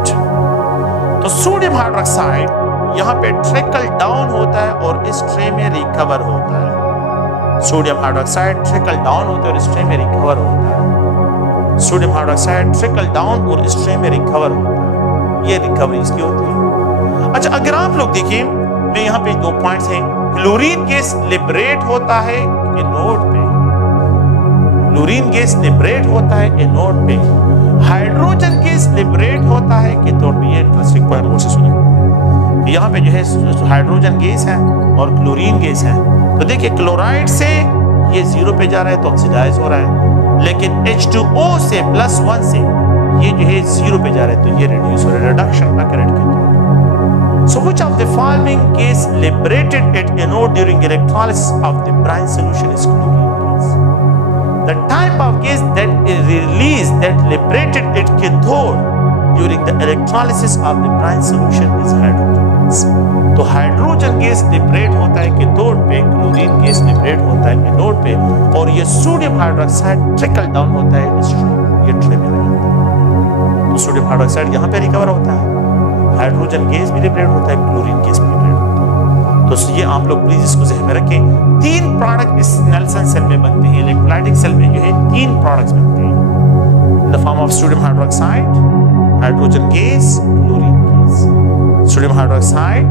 तो सोडियम हाइड्रोक्साइड यहाँ पे ट्रिकल डाउन होता है और इस ट्रे में रिकवर होता है। सोडियम हाइड्रोक्साइड ट्रिकल डाउन होता है और इस ट्रे में रिकवर होता है। सोडियम हाइड्रोक्साइड ट्रिकल डाउन और इस ट्रे में रिकवर होता है, ये रिकवरी इसकी होती है। अच्छा अगर आप लोग देखिए, मैं यहाँ पे 2 पॉइंट्स हैं। क्लोरीन गैस लिबरेट होता है एनोड पे, क्लोरीन गैस लिबरेट होता है एनोड पे। हाइड्रोजन गैस लिबरेट होता है कैथोड पे। ये इंटरेस्टिंग पॉइंट और से सुनिए, यहाँ पे जो है हाइड्रोजन गैस है और क्लोरीन गैस है। तो देखिए क्लोराइड से ये 0 पे जा रहा है तो ऑक्सीडाइज हो रहा है, लेकिन H2O से +1 से ये जो है 0 पे जा रहा है तो ये रिड्यूस हो रहा है, रिडक्शन अकरेंट कहते हैं। So which of the following gas liberated at anode during electrolysis of the brine solution is chlorine gas? The type of gas that is released that liberated at cathode during the electrolysis of the brine solution is hydrogen gas. तो hydrogen gas liberate होता है cathode पे, chlorine gas liberate होता है anode पे, और ये sodium hydroxide trickle down होता है इस ट्रे, ये ट्रे में रहता है। तो सोडियम हाइड्रोक्साइड यहाँ पे रिकवर होता है, हाइड्रोजन गैस भी लिबरेट होता है, क्लोरीन गैस भी लिबरेट होता है। तो ये आप लोग प्लीज इसको ज़हन में रखें। 3 प्रोडक्ट इस नेल्सन सेल में बनते हैं, इलेक्ट्रोलाइटिक सेल में जो है 3 प्रोडक्ट्स बनते हैं इन the form of sodium hydroxide, hydrogen gas, chlorine gas. Sodium hydroxide,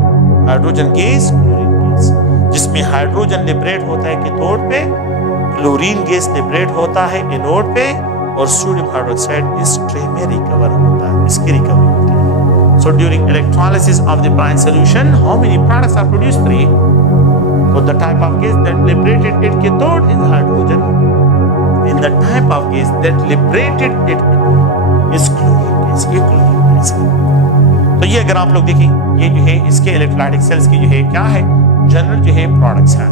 hydrogen gas, chlorine gas, जिसमें हाइड्रोजन लिबरेट होता है कैथोड पे, क्लोरीन गैस लिबरेट होता है एनोड पे, और सोडियम हाइड्रोक्साइड इस ट्रे में रिकवर होता है, इसकी रिकवरी होती है। So during electrolysis of the brine solution, how many products are produced? 3. So the type of gas that liberated at cathode is hydrogen. In the type of gas that liberated it is chlorine gas. ये chlorine gas है। तो ये अगर आप लोग देखिए, ये जो है इसके इलेक्ट्रोलाइटिक सेल्स की जो है क्या है, जनरल जो है प्रोडक्ट्स हैं।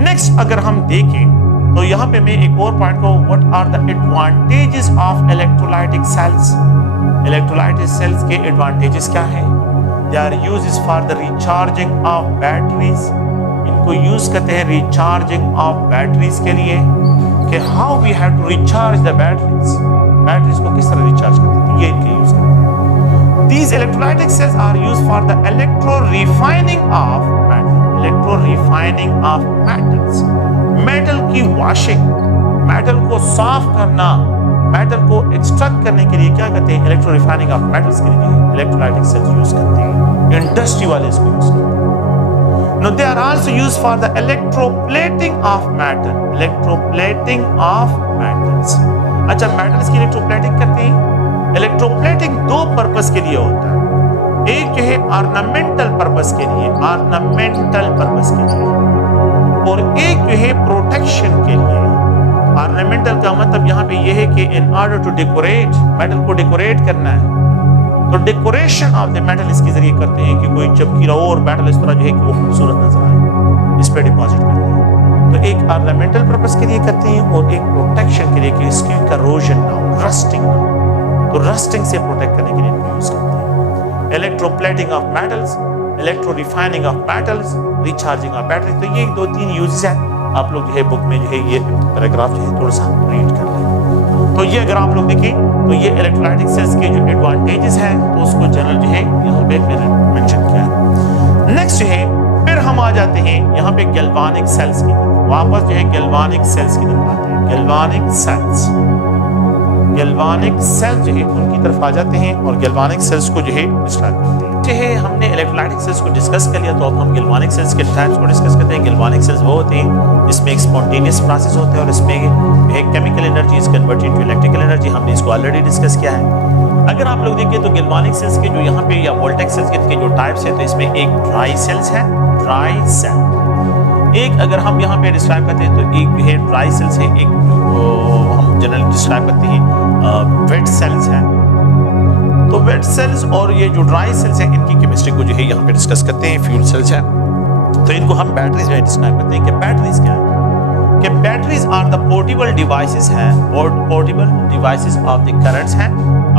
नेक्स्ट अगर हम देखें तो यहाँ पे मैं एक और पॉइंट को, what are the advantages of electrolytic cells. Electrolytic cells के एडवांटेजेस क्या है? They are used for the recharging of batteries. इनको यूज करते हैं रिचार्जिंग ऑफ बैटरीज के लिए, कि how we have to recharge the batteries, batteries को किस तरह रिचार्ज करते हैं, ये इनके यूज करते हैं। These electrolytic cells are used for the electro refining of metal, electro refining of metals, metal की वॉशिंग, मेटल को साफ करना, मेटल को एक्सट्रैक्ट करने के लिए क्या करते हैं, इलेक्ट्रो रिफाइनिंग ऑफ मेटल्स के लिए इलेक्ट्रोलाइटिक सेल्स यूज करते हैं, इंडस्ट्री वाले इसको यूज करते हैं। Now they are also used for the electroplating of metal, electroplating of metals। अच्छा, मेटल्स की इलेक्ट्रोप्लेटिंग करते हैं। इलेक्ट्रोप्लेटिंग दो पर्पस के लिए होता है, एक जो है ऑर्नामेंटल पर्पस के लिए, ऑर्नामेंटल पर्पस के लिए, और एक जो है प्रोटेक्शन के लिए। ऑर्नामेंटल का मतलब यहाँ पे ये है कि in order to decorate, metal को डेकोरेट करना है, तो डेकोरेशन ऑफ द मेटल इसके जरिए करते हैं कि कोई चमकीला और मेटल इस तरह जो है कि वो खूबसूरत नजर आए, इस पे डिपॉजिट करते हैं। तो एक ऑर्नामेंटल पर्पस के लिए करते हैं और एक प्रोटेक्शन के लिए कि इसकी करोजन ना हो, रस्टिंग ना हो, तो रस्टिंग से प्रोटेक्ट करने के लिए इनको यूज करते हैं। Electroplating of metals, electro refining of metals, recharging of battery. तो ये 2-3 यूजेस हैं, आप लोग जो है बुक में जो है ये पैराग्राफ जो है थोड़ा सा रीड कर लें। तो ये अगर आप लोग देखें तो ये इलेक्ट्रोलाइटिक सेल्स के जो एडवांटेजेस हैं तो उसको जनरल जो है यहाँ पे मैंने मेंशन किया है। नेक्स्ट जो है फिर हम आ जाते हैं यहाँ पे गैल्वानिक सेल्स की तरफ, वापस जो है गैल्वानिक सेल्स की तरफ आते हैं। गैल्वानिक सेल्स, गैल्वानिक सेल्स जो है उनकी तरफ आ जाते हैं और गैल्वानिक सेल्स को जो है डिस्क्राइब करते हैं। जो है हमने इलेक्ट्रोलाइटिक सेल्स को डिस्कस कर लिया, तो अब हम गैल्वानिक सेल्स के टाइप्स को डिस्कस करते हैं। गैल्वानिक सेल्स वो होते हैं जिसमें एक स्पॉन्टेनियस प्रोसेस होता है और इसमें एक chemical energy is converted to electrical energy, हमने इसको ऑलरेडी डिस्कस किया है। अगर आप लोग देखें तो गैल्वानिक सेल्स के जो यहाँ पे या वोल्टेक सेल्स के जो टाइप्स हैं, तो इसमें एक ड्राई सेल्स है, ड्राई सेल। एक अगर हम यहाँ पे डिस्क्राइब करते हैं तो एक जो है ड्राई सेल्स है, एक हम जनरली डिस्क्राइब करते हैं वेट सेल्स है। तो वेट सेल्स और ये जो ड्राई सेल्स हैं इनकी केमिस्ट्री को जो है यहाँ पे डिस्कस करते हैं। फ्यूल सेल्स हैं तो इनको हम बैटरीज में डिस्क्राइब करते हैं कि बैटरीज क्या है, कि batteries are the portable devices हैं, portable devices of the currents हैं,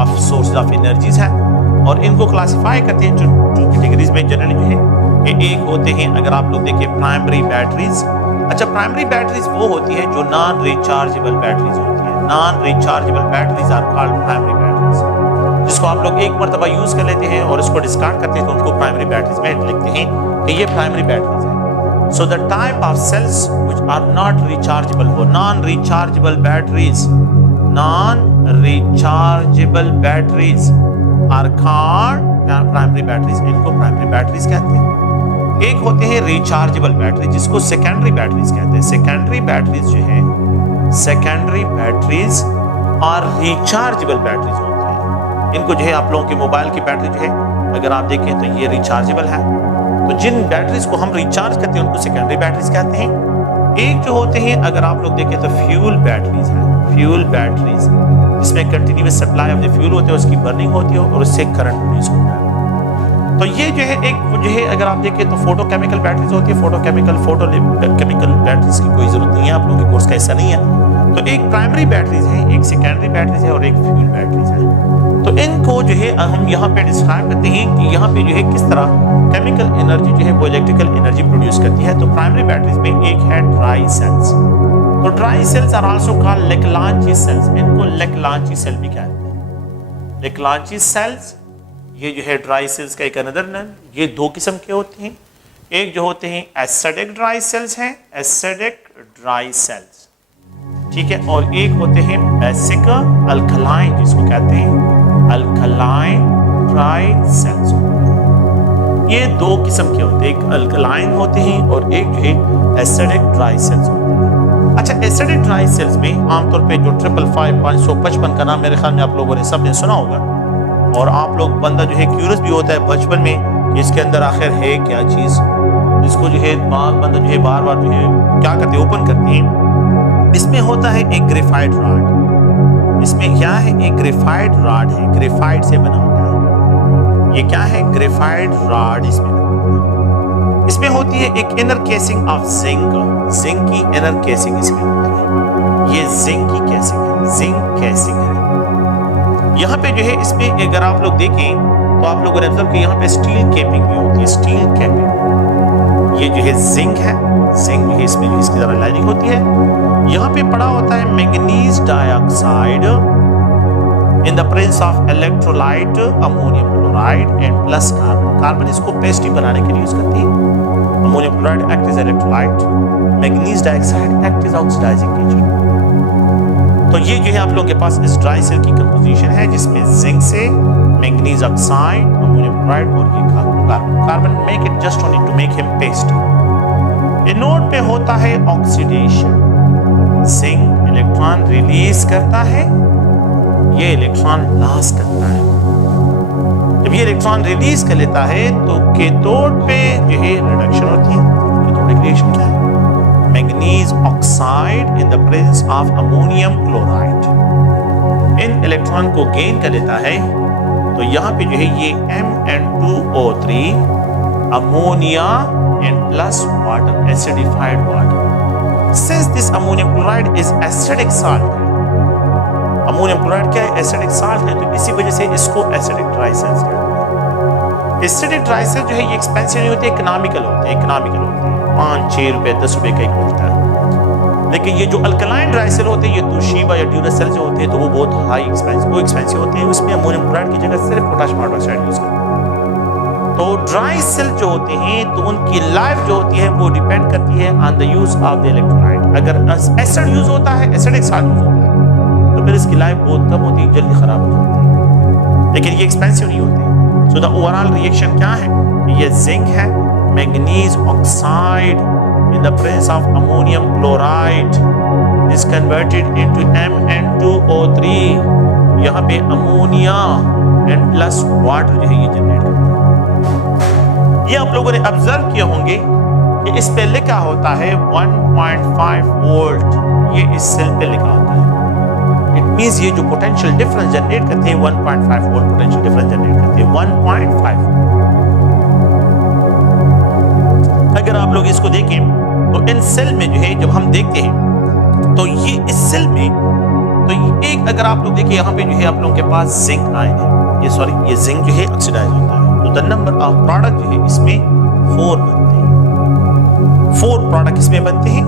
ऑफ सोर्स ऑफ एनर्जीज हैं, और इनको क्लासिफाई करते हैं जो कैटेगरीज में जनरली जो है कि एक होते हैं, अगर आप लोग देखें प्राइमरी बैटरीज। अच्छा, प्राइमरी बैटरीज वो होती है जो नॉन रिचार्जेबल बैटरीज होती है, non rechargeable batteries are called primary batteries, जिसको आप लोग एक मरतबा यूज कर लेते हैं और इसको डिस्कार्ड करते हैं तो उनको प्राइमरी बैटरीज में लिखते हैं कि ये प्राइमरी बैटरीज है। So the type of cells which are not rechargeable, वो non rechargeable batteries, non rechargeable batteries are called primary batteries, इनको प्राइमरी बैटरीज कहते हैं। एक होते हैं रिचार्जेबल बैटरी जिसको सेकेंडरी बैटरीज कहते हैं। सेकेंडरी बैटरीज जो है, सेकेंडरी बैटरीज और रिचार्जेबल बैटरीज होती है। इनको जो है आप लोगों की मोबाइल की बैटरी जो है अगर आप देखें तो ये रिचार्जेबल है, तो जिन बैटरीज को हम रिचार्ज करते हैं उनको सेकेंडरी बैटरीज कहते हैं। एक जो होते हैं अगर आप लोग देखें तो फ्यूल बैटरीज है, फ्यूल बैटरीज जिसमें continuous supply of the fuel होते हैं, उसकी बर्निंग होती है और उससे करंट प्रोड्यूस होता है। तो ये जो है एक जो है अगर आप देखें तो फोटो केमिकल बैटरीज होती है, फोटो केमिकल बैटरीज की कोई जरूरत नहीं है, आप लोगों के कोर्स का हिस्सा नहीं है। तो एक प्राइमरी बैटरीज है, एक सेकेंडरी बैटरीज है और एक फ्यूल बैटरीज है। तो इनको जो है हम यहाँ पे डिस्क्राइब करते हैं कि यहाँ पे जो है किस तरह केमिकल एनर्जी जो है वो इलेक्ट्रिकल एनर्जी प्रोड्यूस करती है। तो प्राइमरी बैटरीज में एक है ड्राई सेल्स, तो dry cells are also called Leclanche cells, इनको लेक्लांची सेल भी कहते हैं। लेक्लांची सेल्स ये जो है ड्राई सेल्स का एक अनदर नेम। ये दो किस्म के होते हैं, एक जो होते हैं एसिडिक ड्राई सेल्स हैं, एसिडिक ड्राई सेल्स, ठीक है, और एक होते हैं बेसिक अल्कलाइन जिसको कहते हैं अल्कलाइन ड्राई सेल्स। ये दो किस्म के होते हैं, एक अल्कलाइन होते हैं और एक जो है एसिडिक ड्राई सेल्स होते हैं। अच्छा, एसिडिक ड्राई सेल्स में आमतौर पे जो 555 का नाम मेरे ख्याल में आप लोगों ने सबने सुना होगा, और आप लोग बंदा जो है क्यूरियस भी होता है बचपन में कि इसके अंदर आखिर है क्या चीज़, इसको जो है बंदा जो है बार बार जो है क्या करते हैं, ओपन करते हैं इसमें होता है एक ग्रेफाइट रॉड। इसमें क्या है, एक ग्रेफाइट रॉड है, ग्रेफाइट से बना होता है। ये क्या है, ग्रेफाइट रॉड इसमें होता है। इसमें होती है एक inner casing of zinc, zinc की इनर केसिंग इसमें होती है। ये जिंक की केसिंग है, जिंक केसिंग है। यहाँ पे जो है इसमें अगर आप लोग देखें तो आप लोगों ने ऑब्जर्व किया यहाँ पे स्टील कैपिंग भी होती है, स्टील कैपिंग। ये जो है जिंक है, जिंक जो है इसमें जो इसकी तरह लाइनिंग होती है। यहाँ पे पड़ा होता है manganese dioxide in the presence of electrolyte ammonium chloride and plus carbon. Carbon इसको पेस्ट बनाने के लिए यूज करती है। Ammonium chloride act as electrolyte, manganese dioxide act as oxidising agent. तो ये जो है आप लोगों के पास इस ड्राई सेल की कंपोजिशन है, जिसमें जिंक से मैंगनीज ऑक्साइड, अमोनियम क्लोराइड और ये carbon. Carbon make it just only to make him paste. Anode पे होता है ऑक्सीडेशन, जिंक इलेक्ट्रॉन रिलीज करता है, ये इलेक्ट्रॉन लॉस करता है। जब ये इलेक्ट्रॉन रिलीज कर लेता है तो कैथोड पे जो है रिडक्शन होती है। कैथोडिक रिएक्शन क्या है, manganese oxide in the presence of ammonium chloride in electron को गेन कर लेता है। तो यहाँ पे जो है ये Mn2O3 ammonia and plus water, acidified water. Since this ammonium chloride is acidic salt, ammonium chloride क्या है, एसिडिक सॉल्ट है, तो इसी वजह से इसको एसिडिक ड्राई सेल्स कहते हैं। एसिडिक ड्राई सेल जो है ये एक्सपेंसिव नहीं होते, इकोनॉमिकल होते हैं, इकोनॉमिकल होते हैं। 5-6 रुपए 10 रुपए का एक मिलता है। लेकिन ये जो अल्कलाइन ड्राई सेल होते हैं, ये तोशिबा या ड्यूरासेल जो होते हैं, तो वो बहुत हाई एक्सपेंसिव होते हैं। उसमें अमोनियम क्लोराइड की जगह सिर्फ पोटेशियम हाइड्रोक्साइड यूज करते हैं। तो ड्राई सेल जो होते हैं तो उनकी लाइफ जो होती है वो डिपेंड करती है on the use of the electrolyte. अगर एसिड यूज होता है, एसिडिक सॉल्ट यूज होता है, तो फिर इसकी लाइफ बहुत कम होती है, जल्दी खराब हो जाती है। लेकिन ये एक्सपेंसिव नहीं होती। सो द ओवरऑल रिएक्शन क्या है, ये जिंक है, manganese oxide in the presence of ammonium chloride is converted into Mn2O3। यहाँ पे अमोनिया एंड प्लस वाटर जो है ये जनरेट करता है। ये आप लोगों ने ऑब्जर्व किए होंगे कि इस पे लिखा होता है 1.5 वोल्ट, ये इस सेल पे लिखा होता है। इट मींस ये जो पोटेंशियल डिफरेंस जनरेट करते हैं 1.5 वोल्ट पोटेंशियल डिफरेंस जनरेट करते हैं, 1.5। अगर आप लोग इसको देखें तो इन सेल में जो है जब हम देखते हैं तो ये इस सेल में तो एक अगर आप लोग देखिए यहाँ पे जो है आप लोगों के पास जिंक आयन है, ये जिंक जो है ऑक्सीडाइज होता है। तो द नंबर ऑफ प्रोडक्ट जो है इसमें 4 बनते हैं, 4 प्रोडक्ट इसमें बनते हैं।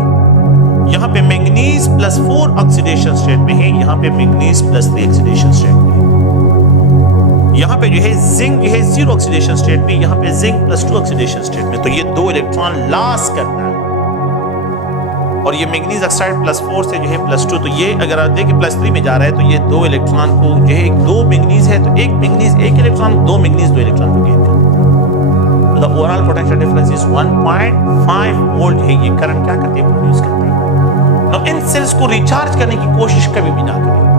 यहाँ पे मैंगनीज प्लस 4 ऑक्सीडेशन स्टेट में है, यहाँ पे मैंगनीज प्लस 3 ऑक्सीडेशन स्टेट में है। यहाँ पे जो है जिंक जो है 0 ऑक्सीडेशन स्टेट में, यहाँ पे जिंक प्लस 2 ऑक्सीडेशन स्टेट में। तो ये 2 इलेक्ट्रॉन लॉस करता है। और ये मैंगनीज ऑक्साइड प्लस 4 से जो है प्लस 2, तो ये अगर आप देखिए प्लस 3 में जा रहा है, तो ये 2 इलेक्ट्रॉन को जो है 2 मैंगनीज है तो 1 मैंगनीज 1 इलेक्ट्रॉन, 2 मैंगनीज 2 इलेक्ट्रॉन को गेन करता है। तो the overall potential difference is 1.5 volt है। ये करंट क्या करते हैं, प्रोड्यूस करते हैं। तो इन सेल्स को रिचार्ज करने की कोशिश कभी भी ना करें।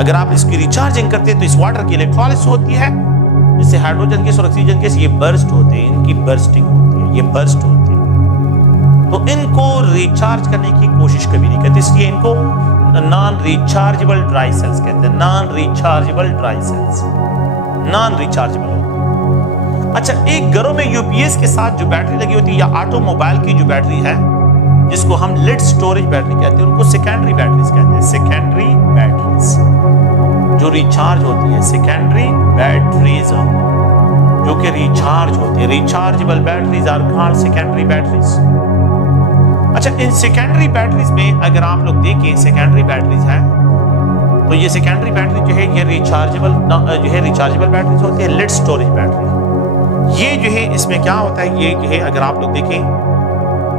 अगर आप इसकी रिचार्जिंग करते हैं तो इस वाटर की इलेक्ट्रोलिसिस होती है, जिससे हाइड्रोजन गैस और ऑक्सीजन गैस ये बर्स्ट होते हैं, इनकी बर्स्टिंग होती है, ये बर्स्ट होती है। तो इनको रिचार्ज करने की कोशिश कभी नहीं करते, इसलिए इनको नॉन रिचार्जेबल ड्राई सेल्स कहते हैं। Non rechargeable dry cells non rechargeable होते हैं। अच्छा, एक घरों में यूपीएस के साथ जो बैटरी लगी होती है या ऑटोमोबाइल की जो बैटरी है, जिसको हम लिड स्टोरेज बैटरी कहते हैं, उनको सेकेंडरी बैटरीज कहते हैं। सेकेंडरी बैटरीज जो रिचार्ज होती है, सेकेंडरी बैटरीज जो कि रिचार्ज होती है, rechargeable batteries are called secondary batteries. अच्छा, इन सेकेंडरी बैटरीज में अगर आप लोग देखें, सेकेंडरी बैटरीज हैं तो ये सेकेंडरी बैटरी जो है ये रिचार्जेबल बैटरीज होती है, लिड स्टोरेज बैटरी। ये जो है इसमें क्या होता है, ये जो है अगर आप लोग देखें,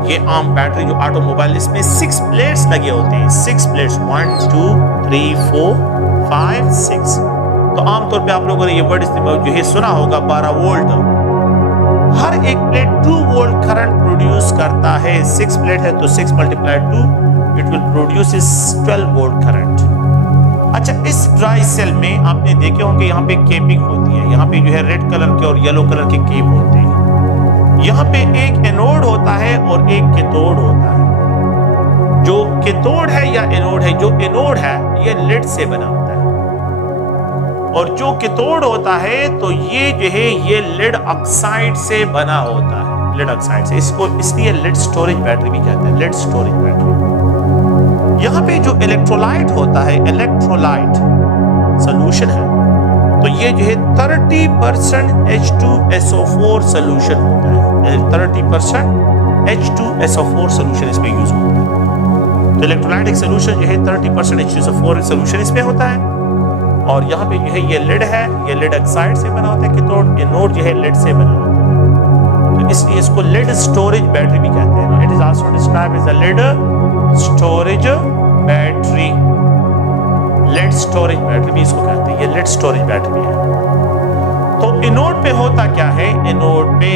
ये आम बैटरी जो ऑटोमोबाइल, इसमें 6 प्लेट्स लगे होते हैं, 6 प्लेट्स, 1 2 3 4 5 6। तो आमतौर पे आप लोगों ने ये वर्ड जो है सुना होगा 12 वोल्ट। हर एक प्लेट 2 वोल्ट करंट प्रोड्यूस करता है। 6 प्लेट है तो 6 multiply 2 it will produce 12 volt current. अच्छा, इस ड्राई सेल में आपने देखे होंगे यहाँ पे केपिंग होती है, यहाँ पे जो है रेड कलर के और येलो कलर के केप होते हैं। यहाँ पे एक एनोड होता है और एक कैथोड होता है। जो कैथोड है या एनोड है, जो एनोड है ये लेड से बना होता है, और जो कैथोड होता है तो ये जो है ये लेड ऑक्साइड से बना होता है, लेड ऑक्साइड से। इसको इसलिए लेड स्टोरेज बैटरी भी कहते हैं, लेड स्टोरेज बैटरी। यहाँ पे जो इलेक्ट्रोलाइट होता है, इलेक्ट्रोलाइट सोल्यूशन है, तो ये जो है 30% H2SO4 सोल्यूशन होता है, 30% H2SO4 सोल्यूशन इसमें यूज होता है। तो इलेक्ट्रोलाइटिक सोल्यूशन जो है 30% H2SO4 सोल्यूशन इसमें होता है, और यहाँ पे जो है ये लेड है, ये लेड ऑक्साइड से बना होता है कैथोड, एनोड जो है लेड से बना होता है, तो इसलिए इसको लेड स्टोरेज बैटरी भी कहते हैं। It is also described as a lead storage battery, lead storage battery भी इसको कहते हैं, ये लेड स्टोरेज बैटरी है। तो एनोड पे होता क्या है, एनोड पे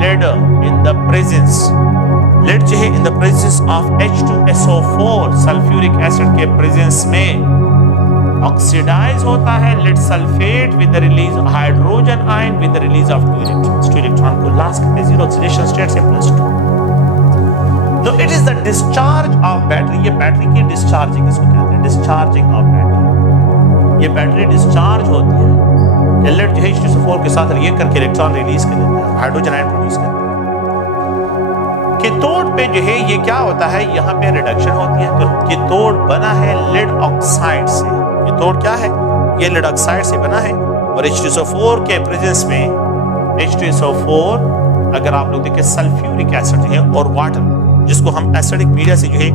lead in the presence, lead जो है in the presence of H2SO4 sulphuric acid के प्रेजेंस में ऑक्सीडाइज होता है lead sulphate with the release hydrogen ion with the release of 2 electrons, 2 electron को लास्ट करते हैं जीरो ऑक्सीडेशन स्टेट से +2। तो it is the discharge of battery, ये बैटरी की डिस्चार्जिंग इसको कहते हैं, डिस्चार्जिंग ऑफ बैटरी। ये बैटरी डिस्चार्ज होती है, लेड जो है H2SO4 के साथ रिएक्ट करके इलेक्ट्रॉन रिलीज कर देता है, हाइड्रोजन आयन प्रोड्यूस करता है। कैथोड पे जो है ये क्या होता है, यहाँ पे रिडक्शन होती है, तो कैथोड बना है लेड ऑक्साइड से। कैथोड क्या है, ये लेड ऑक्साइड से बना है, और H2SO4 के प्रेजेंस में H2SO4 अगर आप लोग देखें सल्फ्यूरिक एसिड जो है और वाटर, जिसको हम एसिडिक मीडिया से जो है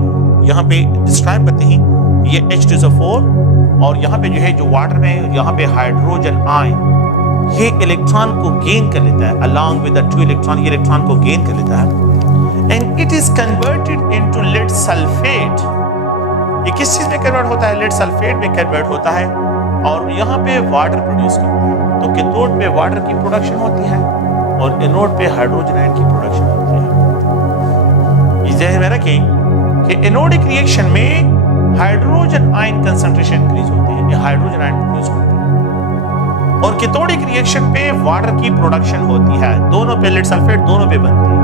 यहाँ पे डिस्क्राइब करते हैं, ये H2SO4 और यहाँ पे जो है जो वाटर में यहाँ पे हाइड्रोजन आयन, ये इलेक्ट्रॉन को गेन कर लेता है अलॉन्ग विद द 2 इलेक्ट्रॉन, ये इलेक्ट्रॉन को गेन कर लेता है, and it is converted into lead sulphate. ये किस चीज में कन्वर्ट होता है, लेड सल्फेट में कन्वर्ट होता है, और यहाँ पे वाटर प्रोड्यूस करता है। तो कैथोड पे वाटर की प्रोडक्शन होती है और एनोड पे हाइड्रोजन आयन की प्रोडक्शन होती है। इस ध्यान में रखें कि एनोडिक रिएक्शन में हाइड्रोजन आयन कंसंट्रेशन इंक्रीज होती है, हाइड्रोजन आयन प्रोड्यूस होते हैं, और कैथोडिक रिएक्शन पे वाटर की प्रोडक्शन होती है। दोनों पे लेड सल्फेट दोनों पे बनती है,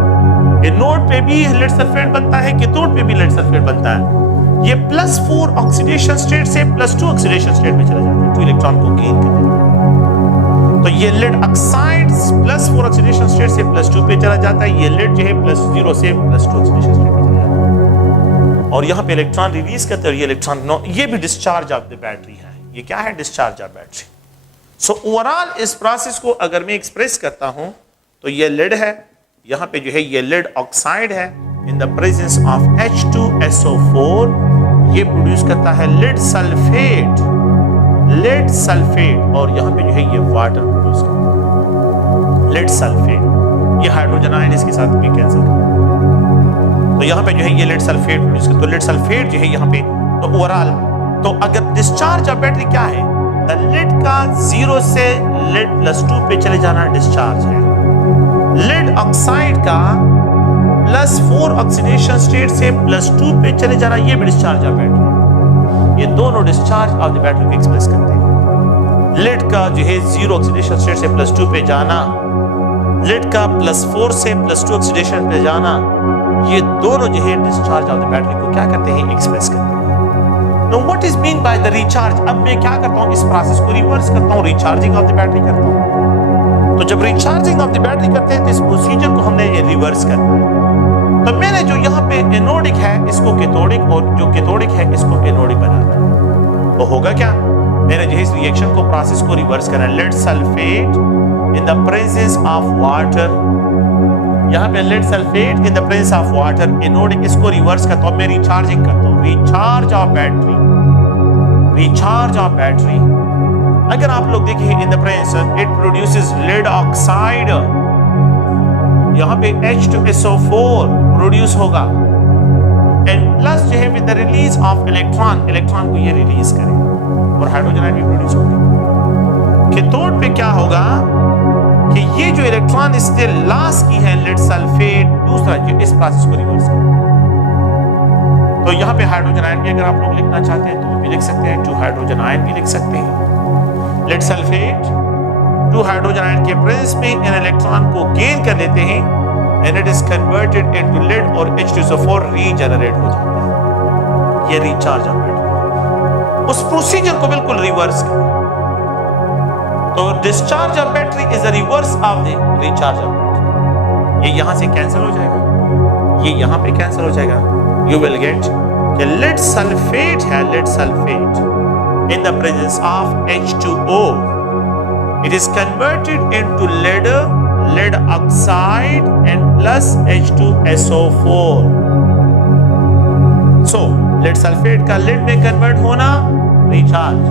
एनोड पे भी लेड सल्फेट बनता है, कैथोड पे भी लेड सल्फेट बनता है। ये +4 ऑक्सीडेशन स्टेट से +2 ऑक्सीडेशन स्टेट में चला जाता है, 2 इलेक्ट्रॉन को गेन कर लेता है। तो ये लेड ऑक्साइड +4 ऑक्सीडेशन स्टेट से +2 पे चला जाता है, ये लेड जो है +0 से +2 ऑक्सीडेशन स्टेट में चला जाता है, और यहाँ पे इलेक्ट्रॉन रिलीज करते हैं, और ये इलेक्ट्रॉन ये भी डिस्चार्ज ऑफ द बैटरी है। ये क्या है, discharge of battery. So overall इस प्रोसेस को अगर मैं एक्सप्रेस करता हूं तो ये लेड है, यहाँ पे जो है ये लेड ऑक्साइड है in the presence of H2SO4, ये प्रोड्यूस करता है लेड सल्फेट, लेड सल्फेट, और यहाँ पे जो है ये वाटर प्रोड्यूस करता है लेड सल्फेट। ये हाइड्रोजन आयन इसके साथ भी कैंसिल करता है, तो यहाँ पे जो है ये लेड सल्फेट प्रोड्यूस करता है। तो लेड सल्फेट जो है यहाँ पे, तो ओवरऑल तो अगर डिस्चार्ज ऑफ बैटरी क्या है, द लेड का 0 से लेड +2 पे चले जाना डिस्चार्ज है, लेड ऑक्साइड का +4 ऑक्सीडेशन स्टेट से +2 पे चले जाना, ये भी डिस्चार्ज ऑफ बैटरी। ये दोनों डिस्चार्ज ऑफ द बैटरी को एक्सप्रेस करते हैं। लेड का जो है 0 ऑक्सीडेशन स्टेट से +2 पे जाना, लेड का +4 से +2 ऑक्सीडेशन पे जाना, ये दोनों जो है डिस्चार्ज ऑफ द बैटरी को क्या करते हैं, एक्सप्रेस करते हैं। Now what is mean by the recharge? अब मैं क्या करता हूँ, इस प्रोसेस को रिवर्स करता हूँ, रिचार्जिंग ऑफ द बैटरी करता हूँ। तो जब रिचार्जिंग ऑफ द बैटरी करते हैं तो इस प्रोसीजर को हमने रिवर्स करना है। तो मैंने जो यहाँ पे एनोडिक है इसको कैथोडिक, और जो कैथोडिक है इसको एनोडिक बनाना है। तो होगा क्या, मैंने जो इस रिएक्शन को प्रोसेस को रिवर्स करना है। Lead sulphate in the presence of water, यहाँ पे lead sulphate in the presence of water, anodic, इसको रिवर्स करता हूँ, मैं रिचार्जिंग करता हूँ, recharge of battery, recharge of battery. अगर आप लोग देखिए in the presence it produces lead oxide, यहाँ पे H2SO4 प्रोड्यूस होगा, एंड प्लस जो है with the release of electron, electron को ये रिलीज करेगा, और हाइड्रोजन आयन भी प्रोड्यूस होगा। कैथोड पे क्या होगा कि ये जो इलेक्ट्रॉन इसने लॉस की है लेड सल्फेट, दूसरा जो इस प्रोसेस को रिवर्स करेगा। तो यहाँ पे हाइड्रोजन आयन भी अगर आप लोग लिखना चाहते हैं तो वो भी लिख सकते हैं, 2 हाइड्रोजन आयन भी लिख सकते हैं। लेड सल्फेट 2 हाइड्रोजन आयन के प्रेजेंस में इन इलेक्ट्रॉन को गेन कर लेते हैं, and it is converted into lead, और H2SO4 रीजनरेट हो जाता है। ये रिचार्ज ऑफ बैटरी। उस प्रोसीजर को बिल्कुल रिवर्स करें। तो discharge of battery is the reverse of the recharge of battery. ये यहां से कैंसिल हो जाएगा, ये यहां पे कैंसिल हो जाएगा। यू विल गेट कि लेड सल्फेट है, lead sulphate in the presence of H2O, it is converted into lead oxide and plus H2SO4. So lead sulfate का lead में convert होना recharge,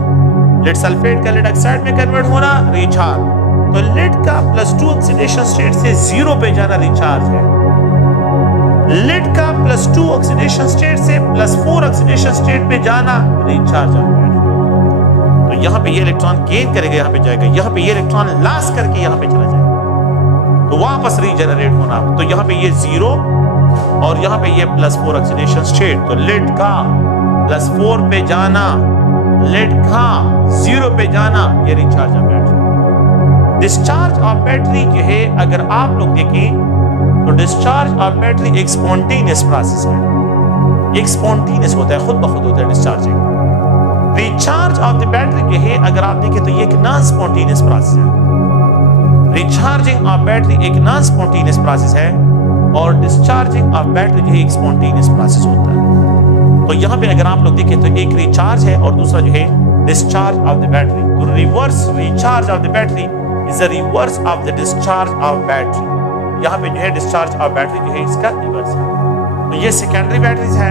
lead sulfate का lead oxide में convert होना recharge। तो lead का +2 oxidation state से 0 पे जाना recharge है, lead का +2 oxidation state से +4 oxidation state पे जाना recharge है। तो यहाँ पे ये इलेक्ट्रॉन गेन करेगा, यहाँ पे जाएगा, यहाँ पे ये इलेक्ट्रॉन लॉस करके यहाँ पे चला जाएगा, तो वापस रीजनरेट होना। तो यहाँ पे ये 0 और यहाँ पे ये +4 ऑक्सीडेशन स्टेट। तो लेड का +4 पे जाना, लेड का 0 पे जाना, ये recharge of battery. Discharge of battery जो है अगर आप लोग देखें तो डिस्चार्ज ऑफ बैटरी एक स्पॉन्टेनियस प्रोसेस है, एक स्पॉन्टेनियस होता है, खुद ब खुद होता है discharging. Recharge of the battery जो है अगर आप देखें तो ये एक नॉन स्पॉन्टेनियस प्रोसेस है। रिचार्जिंग ऑफ बैटरी एक नॉन स्पॉन्टेनियस प्रोसेस है और डिस्चार्जिंग ऑफ बैटरी जो है एक स्पॉन्टेनियस प्रोसेस होता है। तो यहाँ पे अगर आप लोग देखें तो एक रिचार्ज है और दूसरा जो है डिस्चार्ज ऑफ द बैटरी। तो reverse recharge of the battery is the reverse of the discharge of battery. यहाँ पे जो है डिस्चार्ज ऑफ बैटरी जो है इसका रिवर्स है। तो ये सेकेंडरी बैटरीज है।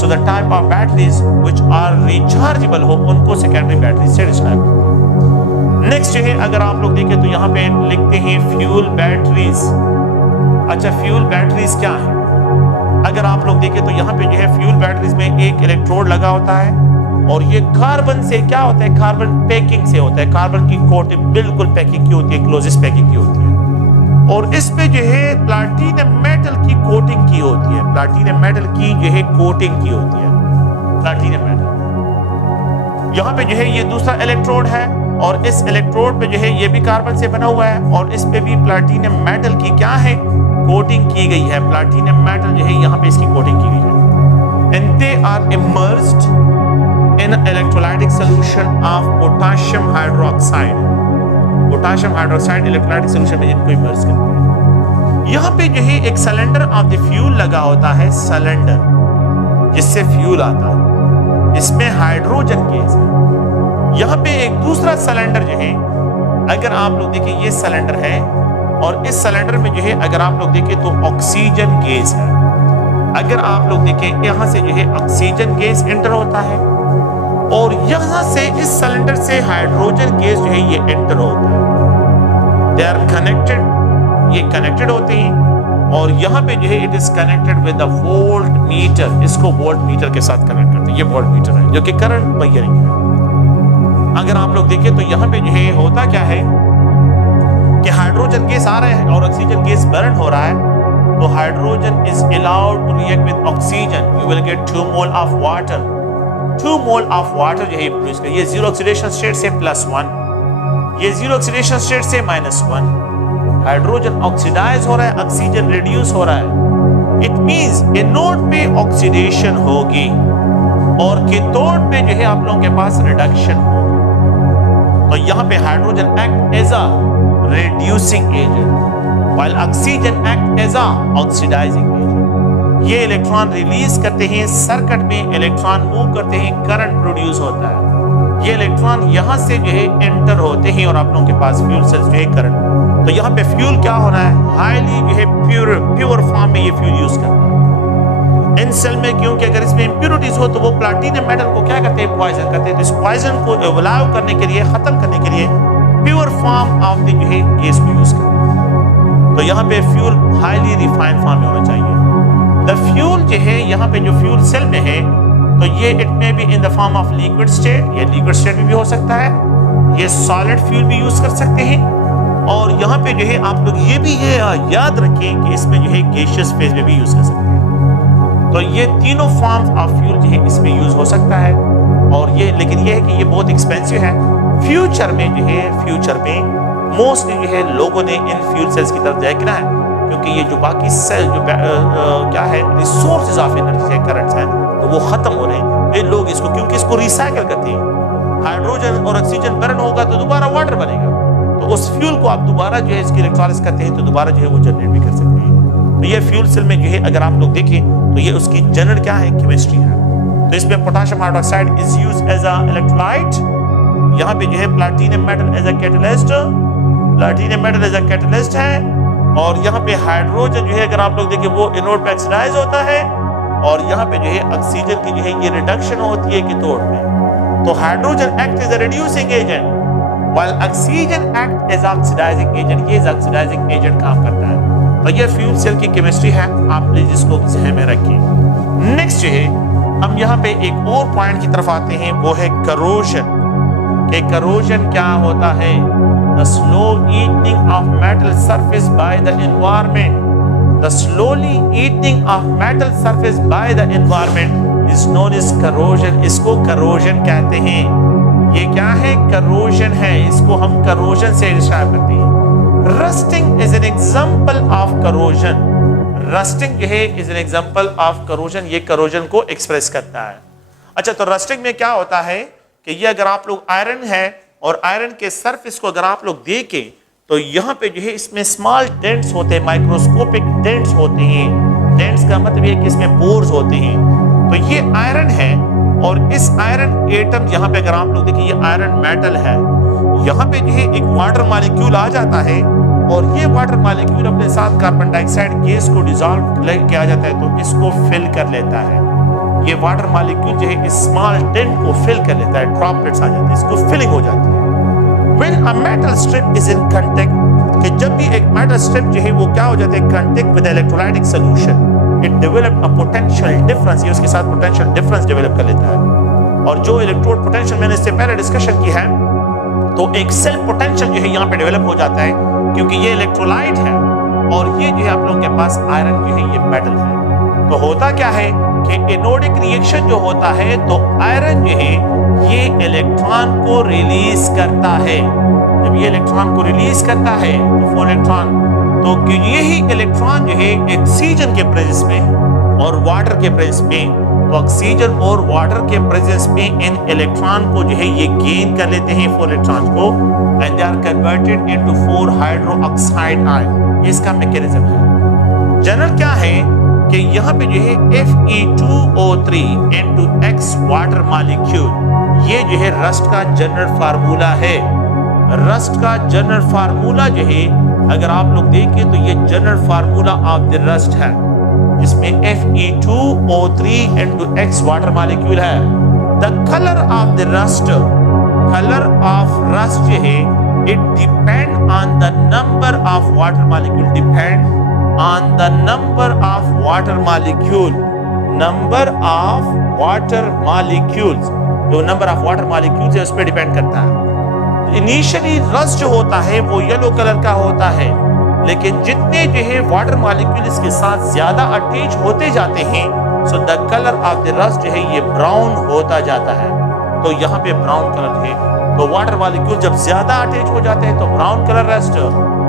So the type of batteries which are rechargeable हो उनको सेकेंडरी बैटरी से डिस्क्राइब करते हैं। नेक्स्ट जो है अगर आप लोग देखें तो यहाँ पे लिखते हैं फ्यूल बैटरीज। अच्छा, फ्यूल बैटरीज क्या है? अगर आप लोग देखें तो यहाँ पे जो है फ्यूल बैटरीज में एक इलेक्ट्रोड लगा होता है और ये कार्बन से क्या होता है, कार्बन पैकिंग से होता है। कार्बन की कोटिंग बिल्कुल पैकिंग की होती है, क्लोजेस्ट पैकिंग की होती है और इस पे जो है प्लैटिनम मेटल की कोटिंग की होती है। प्लैटिनम मेटल की जो है कोटिंग की होती है, प्लैटिनम मेटल। यहाँ पे जो है ये दूसरा इलेक्ट्रोड है और इस इलेक्ट्रोड पे जो है ये भी कार्बन से बना हुआ है और इस पे भी प्लैटिनम मेटल की क्या है, कोटिंग की गई है। प्लैटिनम मेटल जो है यहाँ पे इसकी कोटिंग की गई है। And they are immersed in electrolytic solution of potassium hydroxide. Potassium hydroxide electrolytic solution में इनको इमर्स करते हैं। यहाँ पे जो है एक सिलेंडर ऑफ द फ्यूल लगा होता है, सिलेंडर जिससे फ्यूल आता है, इसमें हाइड्रोजन गैस है। यहाँ पे एक दूसरा सिलेंडर जो है अगर आप लोग देखें ये सिलेंडर है और इस सिलेंडर में जो है अगर आप लोग देखें तो ऑक्सीजन गैस है। अगर आप लोग देखें यहाँ से जो है ऑक्सीजन गैस एंटर होता है और यहां से इस सिलेंडर से हाइड्रोजन गैस जो है ये एंटर होता है। दे आर कनेक्टेड, ये कनेक्टेड होते हैं और यहाँ पे जो है it is connected with the voltmeter. इसको वोल्ट मीटर के साथ कनेक्ट करते हैं। ये वोल्ट मीटर है जो कि करंट मेजरिंग है। अगर आप लोग देखें तो यहाँ पे जो है होता क्या है कि हाइड्रोजन गैस आ रहा है और ऑक्सीजन गैस बर्न हो रहा है। तो hydrogen is allowed to react with oxygen. You will get 2 mole of water. 2 mole of water जो है प्रोड्यूस कर। ये 0 ऑक्सीडेशन स्टेट से +1, ये 0 ऑक्सीडेशन स्टेट से -1। हाइड्रोजन ऑक्सीडाइज हो रहा है, ऑक्सीजन रिड्यूस हो रहा है। इट मींस ए नोड पे ऑक्सीडेशन होगी और कैथोड पे जो है आप लोगों के पास रिडक्शन होगी। तो यहाँ पे hydrogen act as a reducing agent while oxygen act as a oxidizing agent. ये इलेक्ट्रॉन रिलीज करते हैं सर्किट में, इलेक्ट्रॉन मूव करते हैं, करंट प्रोड्यूस होता है। ये इलेक्ट्रॉन यहाँ से जो है एंटर होते हैं और आप लोगों के पास फ्यूल सेल्स जो है करंट। तो यहाँ पे फ्यूल क्या होना है, हाईली जो है प्योर फॉर्म में ये फ्यूल यूज करता है इन सेल में, क्योंकि अगर इसमें इंप्योरिटीज हो तो वो प्लैटिनम मेटल को क्या करते हैं, पॉइजन करते हैं। तो इस पॉइजन को एवलाव करने के लिए, खत्म करने के लिए प्योर फॉर्म ऑफ द जो है गैस को यूज करते हैं। तो यहाँ पे फ्यूल हाईली रिफाइंड फॉर्म में होना चाहिए। द फ्यूल जो है यहाँ पे जो फ्यूल सेल में है तो ये इट में भी इन the form of liquid state, ये लिक्विड स्टेट में भी हो सकता है, ये सॉलिड फ्यूल भी यूज कर सकते हैं और यहाँ पे जो है आप लोग ये भी याद रखें कि इसमें जो है गैसियस फेज में भी यूज कर सकते हैं। तो ये तीनों फॉर्म्स ऑफ फ्यूल जो है इसमें यूज हो सकता है और ये, लेकिन ये है कि ये बहुत एक्सपेंसिव है। फ्यूचर में जो है, फ्यूचर में मोस्टली जो है लोगों ने इन फ्यूल सेल्स की तरफ देखना है क्योंकि ये जो बाकी सेल जो क्या है रिसोर्सेज ऑफ एनर्जी है, करंट्स हैं, वो खत्म हो रहे हैं। ये लोग इसको, क्योंकि इसको रिसाइकल करते हैं, हाइड्रोजन और ऑक्सीजन बर्न होगा तो दोबारा वाटर बनेगा, तो उस फ्यूल को आप दोबारा जो है इसकी इलेक्ट्रोलाइसिस करते हैं तो दोबारा जो है वो जनरेट भी कर सकते हैं। तो ये फ्यूल सेल में जो है अगर आप लोग देखें तो ये उसकी जनरल क्या है, केमिस्ट्री है। तो इसमें potassium hydroxide is used as a electrolyte, यहाँ पे जो है platinum metal as a catalyst, platinum metal as a catalyst है, और यहाँ पे हाइड्रोजन जो है अगर आप लोग देखें वो एनोड पे ऑक्सीडाइज होता है, और यहाँ पे जो है ऑक्सीजन की जो है ये रिडक्शन होती है कैथोड में। तो hydrogen act as a reducing agent while oxygen act as oxidising agent, ये ऑक्सीडाइजिंग एजेंट काम करता है। तो ये फ्यूल सेल की केमिस्ट्री है, आप प्लीज इसको ज़हन में रखिए। नेक्स्ट जो है हम यहाँ पे एक और पॉइंट की तरफ आते हैं, वो है करोजन। कि करोजन क्या होता है? The slow eating of metal surface by the environment, the slowly eating of metal surface by the environment is known as corrosion. इसको करोजन कहते हैं। ये क्या है? करोजन है, इसको हम करोजन से डिस्क्राइब करते हैं। Rusting is an example of corrosion, rusting जो है is an example of corrosion, ये करोजन को एक्सप्रेस करता है। अच्छा, तो रस्टिंग में क्या होता है कि ये अगर आप लोग आयरन है और आयरन के सरफेस को अगर आप लोग देखें तो यहाँ पे जो है इसमें स्मॉल डेंट्स होते हैं, माइक्रोस्कोपिक डेंट्स होते हैं। डेंट्स का मतलब ये कि इसमें पोर्स होते हैं। तो ये आयरन है और इस आयरन एटम यहाँ पे अगर आप लोग देखें ये आयरन मेटल है, यहाँ पे जो है एक वाटर मॉलिक्यूल आ जाता है और ये वाटर मॉलिक्यूल अपने साथ कार्बन डाइऑक्साइड गैस को डिसॉल्व किया जाता है तो इसको फिल कर लेता है। ये वाटर मॉलिक्यूल जो है इस स्मॉल डेंट को फिल कर लेता है, ड्रॉपलेट्स आ जाते हैं, इसको फिलिंग हो जाती है। When a metal strip is in contact, कि जब भी एक मेटल स्ट्रिप जो है वो क्या हो जाता है, contact with electrolytic solution, it develop a potential difference, ये उसके साथ potential difference develop कर लेता है। और जो इलेक्ट्रोड पोटेंशियल मैंने इससे पहले डिस्कशन की है, तो एक सेल्फ पोटेंशियल जो है यहाँ पे डेवलप हो जाता है क्योंकि ये इलेक्ट्रोलाइट है और ये जो है आप लोगों के पास आयरन जो है ये मेटल है। तो होता क्या है कि एनोडिक रिएक्शन जो होता है तो आयरन जो है ये इलेक्ट्रॉन को रिलीज करता है। जब ये इलेक्ट्रॉन को रिलीज करता है तो 4 इलेक्ट्रॉन, तो यही इलेक्ट्रॉन जो है ऑक्सीजन के प्रेजेंस में और वाटर के प्रेजेंस में, तो ऑक्सीजन और वाटर के प्रेजेंस में इन इलेक्ट्रॉन को जो है ये गेन कर लेते हैं 4 इलेक्ट्रॉन को, and they are converted into 4 hydroxide ion. इसका मैकेनिज्म है। जनरल क्या है कि यहाँ पे जो है Fe2O3 into X water molecule, ये जो है रस्ट का जनरल फार्मूला है। रस्ट का जनरल फार्मूला जो है अगर आप लोग देखें तो ये general formula of the rust है, जिसमें Fe2O3 into X water molecule है। The colour of the rust, colour of rust जो है it depend on the number of water molecule, depend on the number of water molecule, number of water molecules, जो number of water molecules है उस पर depend करता है। Initially rust जो होता है वो येलो कलर का होता है, लेकिन जितने जो है वाटर मॉलिक्यूल इसके साथ ज्यादा अटैच होते जाते हैं so the colour of the rust जो है ये ब्राउन होता जाता है। तो यहाँ पे ब्राउन कलर है, तो वाटर मॉलिक्यूल जब ज्यादा अटैच हो जाते हैं तो ब्राउन कलर रस्ट,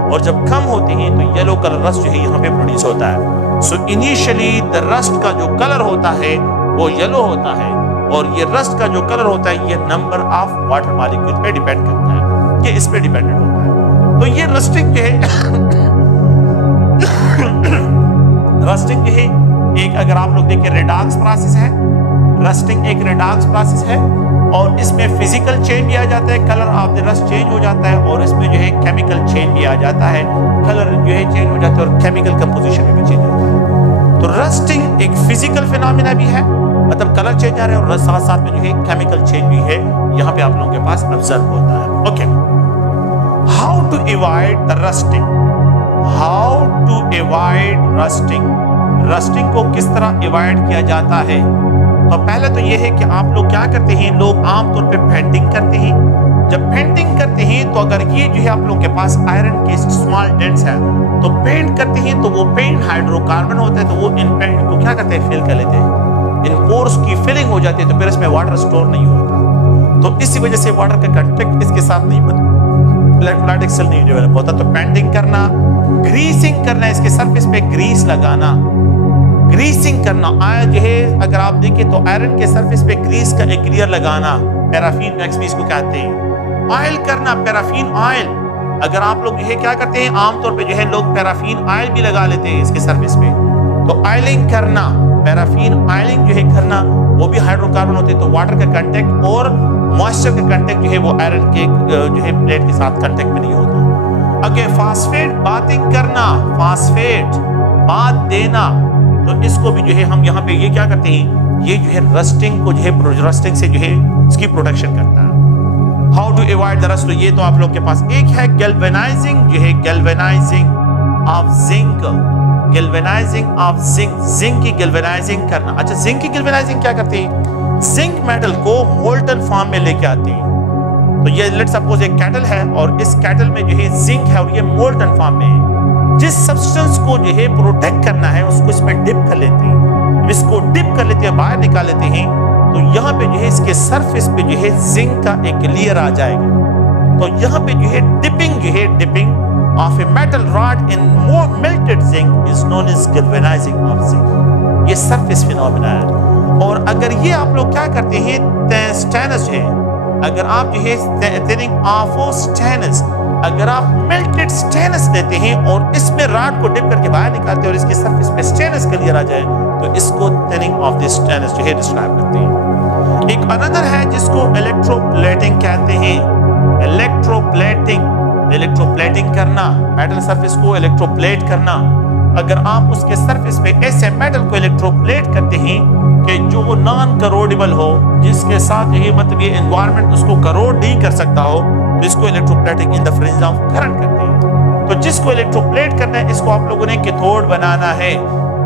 और जब कम होते हैं तो येलो कलर रस्ट जो है यहाँ पे प्रोड्यूस होता है। सो इनिशियली द रस्ट का जो कलर होता है वो येलो होता है, और ये रस्ट का जो कलर होता है ये नंबर ऑफ वाटर मॉलिक्यूल पे डिपेंड करता है, ये इस पे डिपेंडेंट होता है। तो ये रस्टिंग जो है रस्टिंग जो है एक अगर आप लोग देखें रेडॉक्स प्रोसेस है, रस्टिंग एक रेडॉक्स प्रोसेस है और इसमें फिजिकल चेंज भी आ जाता है, colour of the rust change हो जाता है, और इसमें जो है केमिकल चेंज भी आ जाता है, कलर जो है चेंज हो जाता है और केमिकल कंपोजिशन में भी चेंज होता है। तो रस्टिंग एक फिजिकल फिनोमेना भी है, मतलब कलर चेंज आ रहा है और साथ साथ में जो है केमिकल चेंज भी है, यहाँ पे आप लोगों के पास ऑब्जर्व होता है। Okay, how to avoid the rusting, how to avoid rusting, rusting को किस तरह अवॉइड किया जाता है? तो पहले तो ये है कि आप लोग क्या करते हैं, लोग आमतौर पे पेंटिंग करते हैं। जब पेंटिंग करते हैं तो अगर ये जो है आप लोगों के पास आयरन के स्मॉल डेंट्स है तो पेंट करते हैं तो वो पेंट हाइड्रोकार्बन होता है, तो वो इन पेंट को क्या करते हैं, फिल कर लेते हैं, इन पोर्स की फिलिंग हो जाती है, तो फिर इसमें वाटर स्टोर नहीं होता, तो इसी वजह से वाटर का कंटेक्ट इसके साथ नहीं बनता, इलेक्ट्रोलाइटिक सेल नहीं डेवलप होता। तो पेंटिंग करना, ग्रीसिंग करना, इसके सरफेस पे ग्रीस लगाना, ग्रीसिंग करना, आयरन जो है अगर आप देखें तो आयरन के सरफेस पे ग्रीस का एक लेयर लगाना, पैराफिन वैक्स भी इसको कहते हैं। ऑयल करना, पैराफिन ऑयल, अगर आप लोग जो है क्या करते हैं आमतौर पे जो है लोग पैराफिन ऑयल भी लगा लेते हैं इसके सरफेस पे, तो ऑयलिंग करना, पैराफिन ऑयलिंग जो है करना, वो भी हाइड्रोकार्बन होते हैं, तो वाटर का कंटेक्ट और मॉइस्चर का कंटेक्ट जो है वो आयरन के जो है प्लेट के साथ कंटेक्ट में नहीं होता। अगे फास्फेट बाथिंग करना, फास्फेट बाथ देना, तो इसको भी जो है हम यहाँ पे ये क्या करते हैं, ये जो है रस्टिंग को जो है रस्टिंग से जो है इसकी प्रोटेक्शन करता है। How to avoid the rust, तो ये तो आप लोग के पास एक है गैल्वेनाइजिंग, जो है galvanising of zinc, galvanising of zinc, zinc की गैल्वेनाइजिंग करना। अच्छा, जिंक की गैल्वेनाइजिंग क्या करते हैं, जिंक मेटल को मोल्टन फॉर्म में लेके आते हैं। तो ये लेट्स सपोज एक कैटल है और इस कैटल में जो है जिंक है और ये मोल्टन फॉर्म में है। जिस सब्सटेंस को जो है प्रोटेक्ट करना है उसको इसमें डिप कर लेते हैं, इसको डिप कर लेते हैं, बाहर निकाल लेते हैं, तो यहाँ पे जो है इसके सरफेस पे जो है जिंक का एक लेयर आ जाएगा। तो यहाँ पे जो है dipping of a metal rod in melted zinc is known as galvanizing of zinc. ये सरफेस फिनोमेना है। और अगर ये आप लोग क्या करते हैं, स्टेनस है, अगर आप जो है थिनिंग ऑफ स्टेनस, अगर आप मेल्टेड स्टेनस लेते हैं और इसमें रॉड को डिप करके बाहर निकालते हैं और इसके सरफेस पे स्टेनस का लेयर आ जाए, तो इसको थिनिंग ऑफ द स्टेनस जो है डिस्क्राइब करते हैं। एक अनदर है जिसको इलेक्ट्रोप्लेटिंग कहते हैं। इलेक्ट्रोप्लेटिंग करना, मेटल सरफेस को इलेक्ट्रोप्लेट करना। अगर आप उसके सरफेस पे ऐसे मेटल को इलेक्ट्रोप्लेट करते हैं कि जो वो नॉन करोडेबल हो, जिसके साथ यही मतलब ये एनवायरनमेंट उसको करोड नहीं कर सकता हो, तो इसको electroplating in the presence of current कहते हैं। तो जिसको इलेक्ट्रोप्लेट करना है इसको आप लोगों ने कैथोड बनाना है।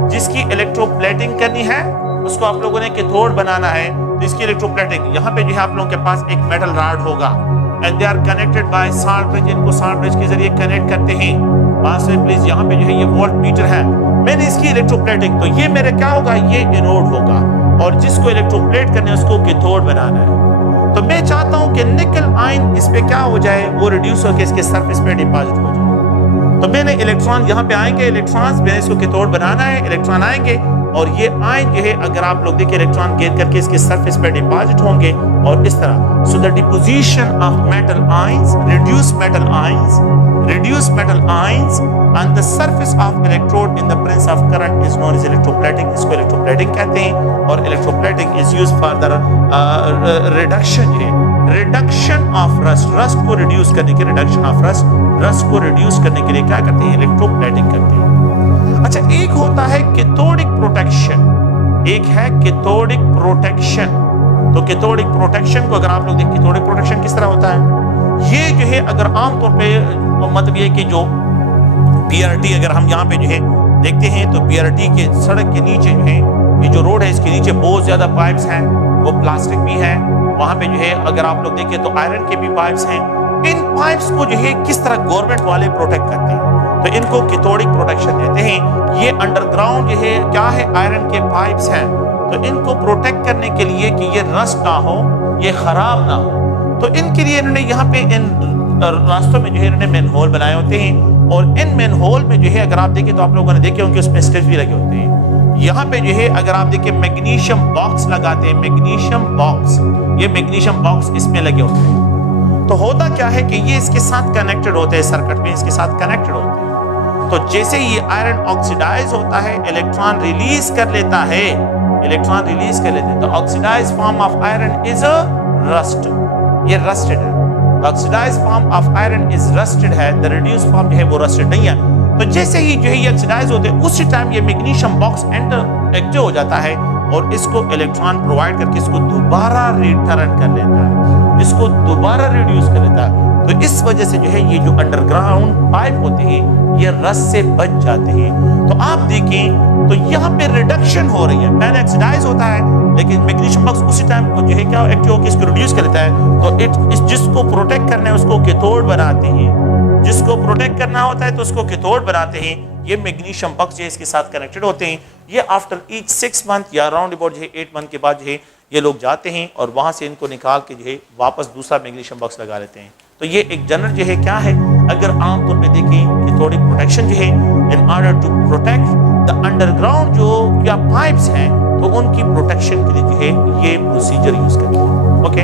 जिसकी इलेक्ट्रोप्लेटिंग करनी है उसको आप लोगों ने कैथोड बनाना है। तो इसकी इलेक्ट्रोप्लेटिंग, यहाँ पे जो है आप लोगों के पास एक मेटल रॉड होगा and they are connected by salt bridge, इनको साल्ट ब्रिज के जरिए कनेक्ट करते हैं। पास में प्लीज, यहाँ पे जो है ये वोल्ट मीटर है, मैंने इसकी इलेक्ट्रोप्लेटिंग, तो ये मेरे क्या होगा, ये एनोड होगा, और जिसको इलेक्ट्रोप्लेट करने उसको कैथोड बनाना है। तो मैं चाहता हूं कि निकल आयन इस पे क्या हो जाए, वो रिड्यूस होकर इसके सरफेस पे डिपॉजिट हो जाए। तो मैंने इलेक्ट्रॉन यहाँ पे आएंगे, इलेक्ट्रॉन्स, मैंने इसको कैथोड बनाना है, इलेक्ट्रॉन आएंगे और ये आयन जो है अगर आप लोग देखिए इलेक्ट्रॉन गेन करके इसके सरफेस पे डिपॉजिट होंगे और इस तरह। So the deposition of metal ions, reduce metal ions on the surface of electrode in the presence of current is known as electroplating। इसको इलेक्ट्रोप्लेटिंग कहते हैं। और electroplating is used for the reduction of rust को reduce करने के, reduction of rust को reduce करने के लिए क्या करते हैं, इलेक्ट्रोप्लेटिंग करते हैं। अच्छा, एक होता है कैथोडिक प्रोटेक्शन, एक है कैथोडिक प्रोटेक्शन। तो कैथोडिक प्रोटेक्शन को अगर आप लोग देखें, कैथोडिक प्रोटेक्शन किस तरह होता है, ये जो है अगर आमतौर पे मतलब ये कि जो पीआरटी अगर हम यहाँ पे जो है देखते हैं, तो पीआरटी के सड़क के नीचे जो है ये जो रोड है इसके नीचे बहुत ज्यादा पाइप्स हैं, वो प्लास्टिक भी है। वहां पे जो है अगर आप लोग देखें तो आयरन के भी पाइप्स हैं। इन पाइप्स को जो है किस तरह गवर्नमेंट वाले प्रोटेक्ट करते हैं, तो इनको कैथोडिक प्रोटेक्शन देते हैं। ये अंडरग्राउंड जो है क्या है, आयरन के पाइप्स हैं, तो इनको प्रोटेक्ट करने के लिए कि ये रस्ट ना हो, ये खराब ना हो, तो इनके लिए इन्होंने यहाँ पे इन रास्तों में जो है इन्होंने मेन होल बनाए होते हैं। और इन मेन होल में जो है अगर आप देखें तो आप लोगों ने देखे होंगे उसमें स्ट्रिप्स भी लगे होते हैं। यहाँ पे जो है अगर आप देखें मैग्नीशियम बॉक्स लगाते हैं, मैग्नीशियम बॉक्स, ये मैग्नीशियम बॉक्स इसमें लगे होते हैं। तो होता क्या है कि ये इसके साथ कनेक्टेड होते हैं, सर्किट में इसके साथ कनेक्टेड होते हैं। तो जैसे ये आयरन ऑक्सीडाइज होता है, इलेक्ट्रॉन रिलीज कर लेता है, इलेक्ट्रॉन रिलीज कर लेते हैं, तो oxidize form of iron is a rust, ये रस्टेड है। Oxidize form of iron is rusted है, द रिड्यूस फॉर्म जो है वो रस्टेड नहीं है। तो जैसे ही जो है ये ऑक्सीडाइज होते हैं उसी टाइम ये मैग्नीशियम बॉक्स एक्टिव हो जाता है और इसको इलेक्ट्रॉन प्रोवाइड करके इसको दोबारा रिटर्न कर लेता है, इसको दोबारा रिड्यूस कर लेता है। तो इस वजह से जो है ये जो अंडरग्राउंड पाइप होते हैं ये रस्ट से बच जाते हैं। तो आप देखें तो यहाँ पे रिडक्शन हो रही है, पहले ऑक्सीडाइज होता है लेकिन मैग्नीशियम बॉक्स उसी टाइम जो है क्या एक्टिव होकर इसको रिड्यूस कर लेता है। तो जिसको प्रोटेक्ट करना है उसको कैथोड बनाते हैं, जिसको प्रोटेक्ट करना होता है तो उसको कैथोड बनाते हैं। ये मैग्नीशियम बॉक्स जो है इसके साथ कनेक्टेड होते हैं। ये आफ्टर ईच 6 मंथ या अराउंड अबाउट जो है 8 मंथ के बाद जो है ये लोग जाते हैं और वहां से इनको निकाल के जो है वापस दूसरा मैग्नीशियम बॉक्स लगा लेते हैं। तो ये एक जनरल जो है क्या है, अगर आमतौर पे देखें कैथोडिक प्रोटेक्शन जो है in order to protect the the underground जो क्या पाइप्स हैं तो उनकी प्रोटेक्शन के लिए जो है ये प्रोसीजर यूज करते हैं। ओके,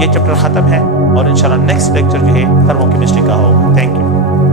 ये चैप्टर खत्म है और इंशाल्लाह नेक्स्ट लेक्चर जो है थर्मोकेमिस्ट्री का होगा। Thank you.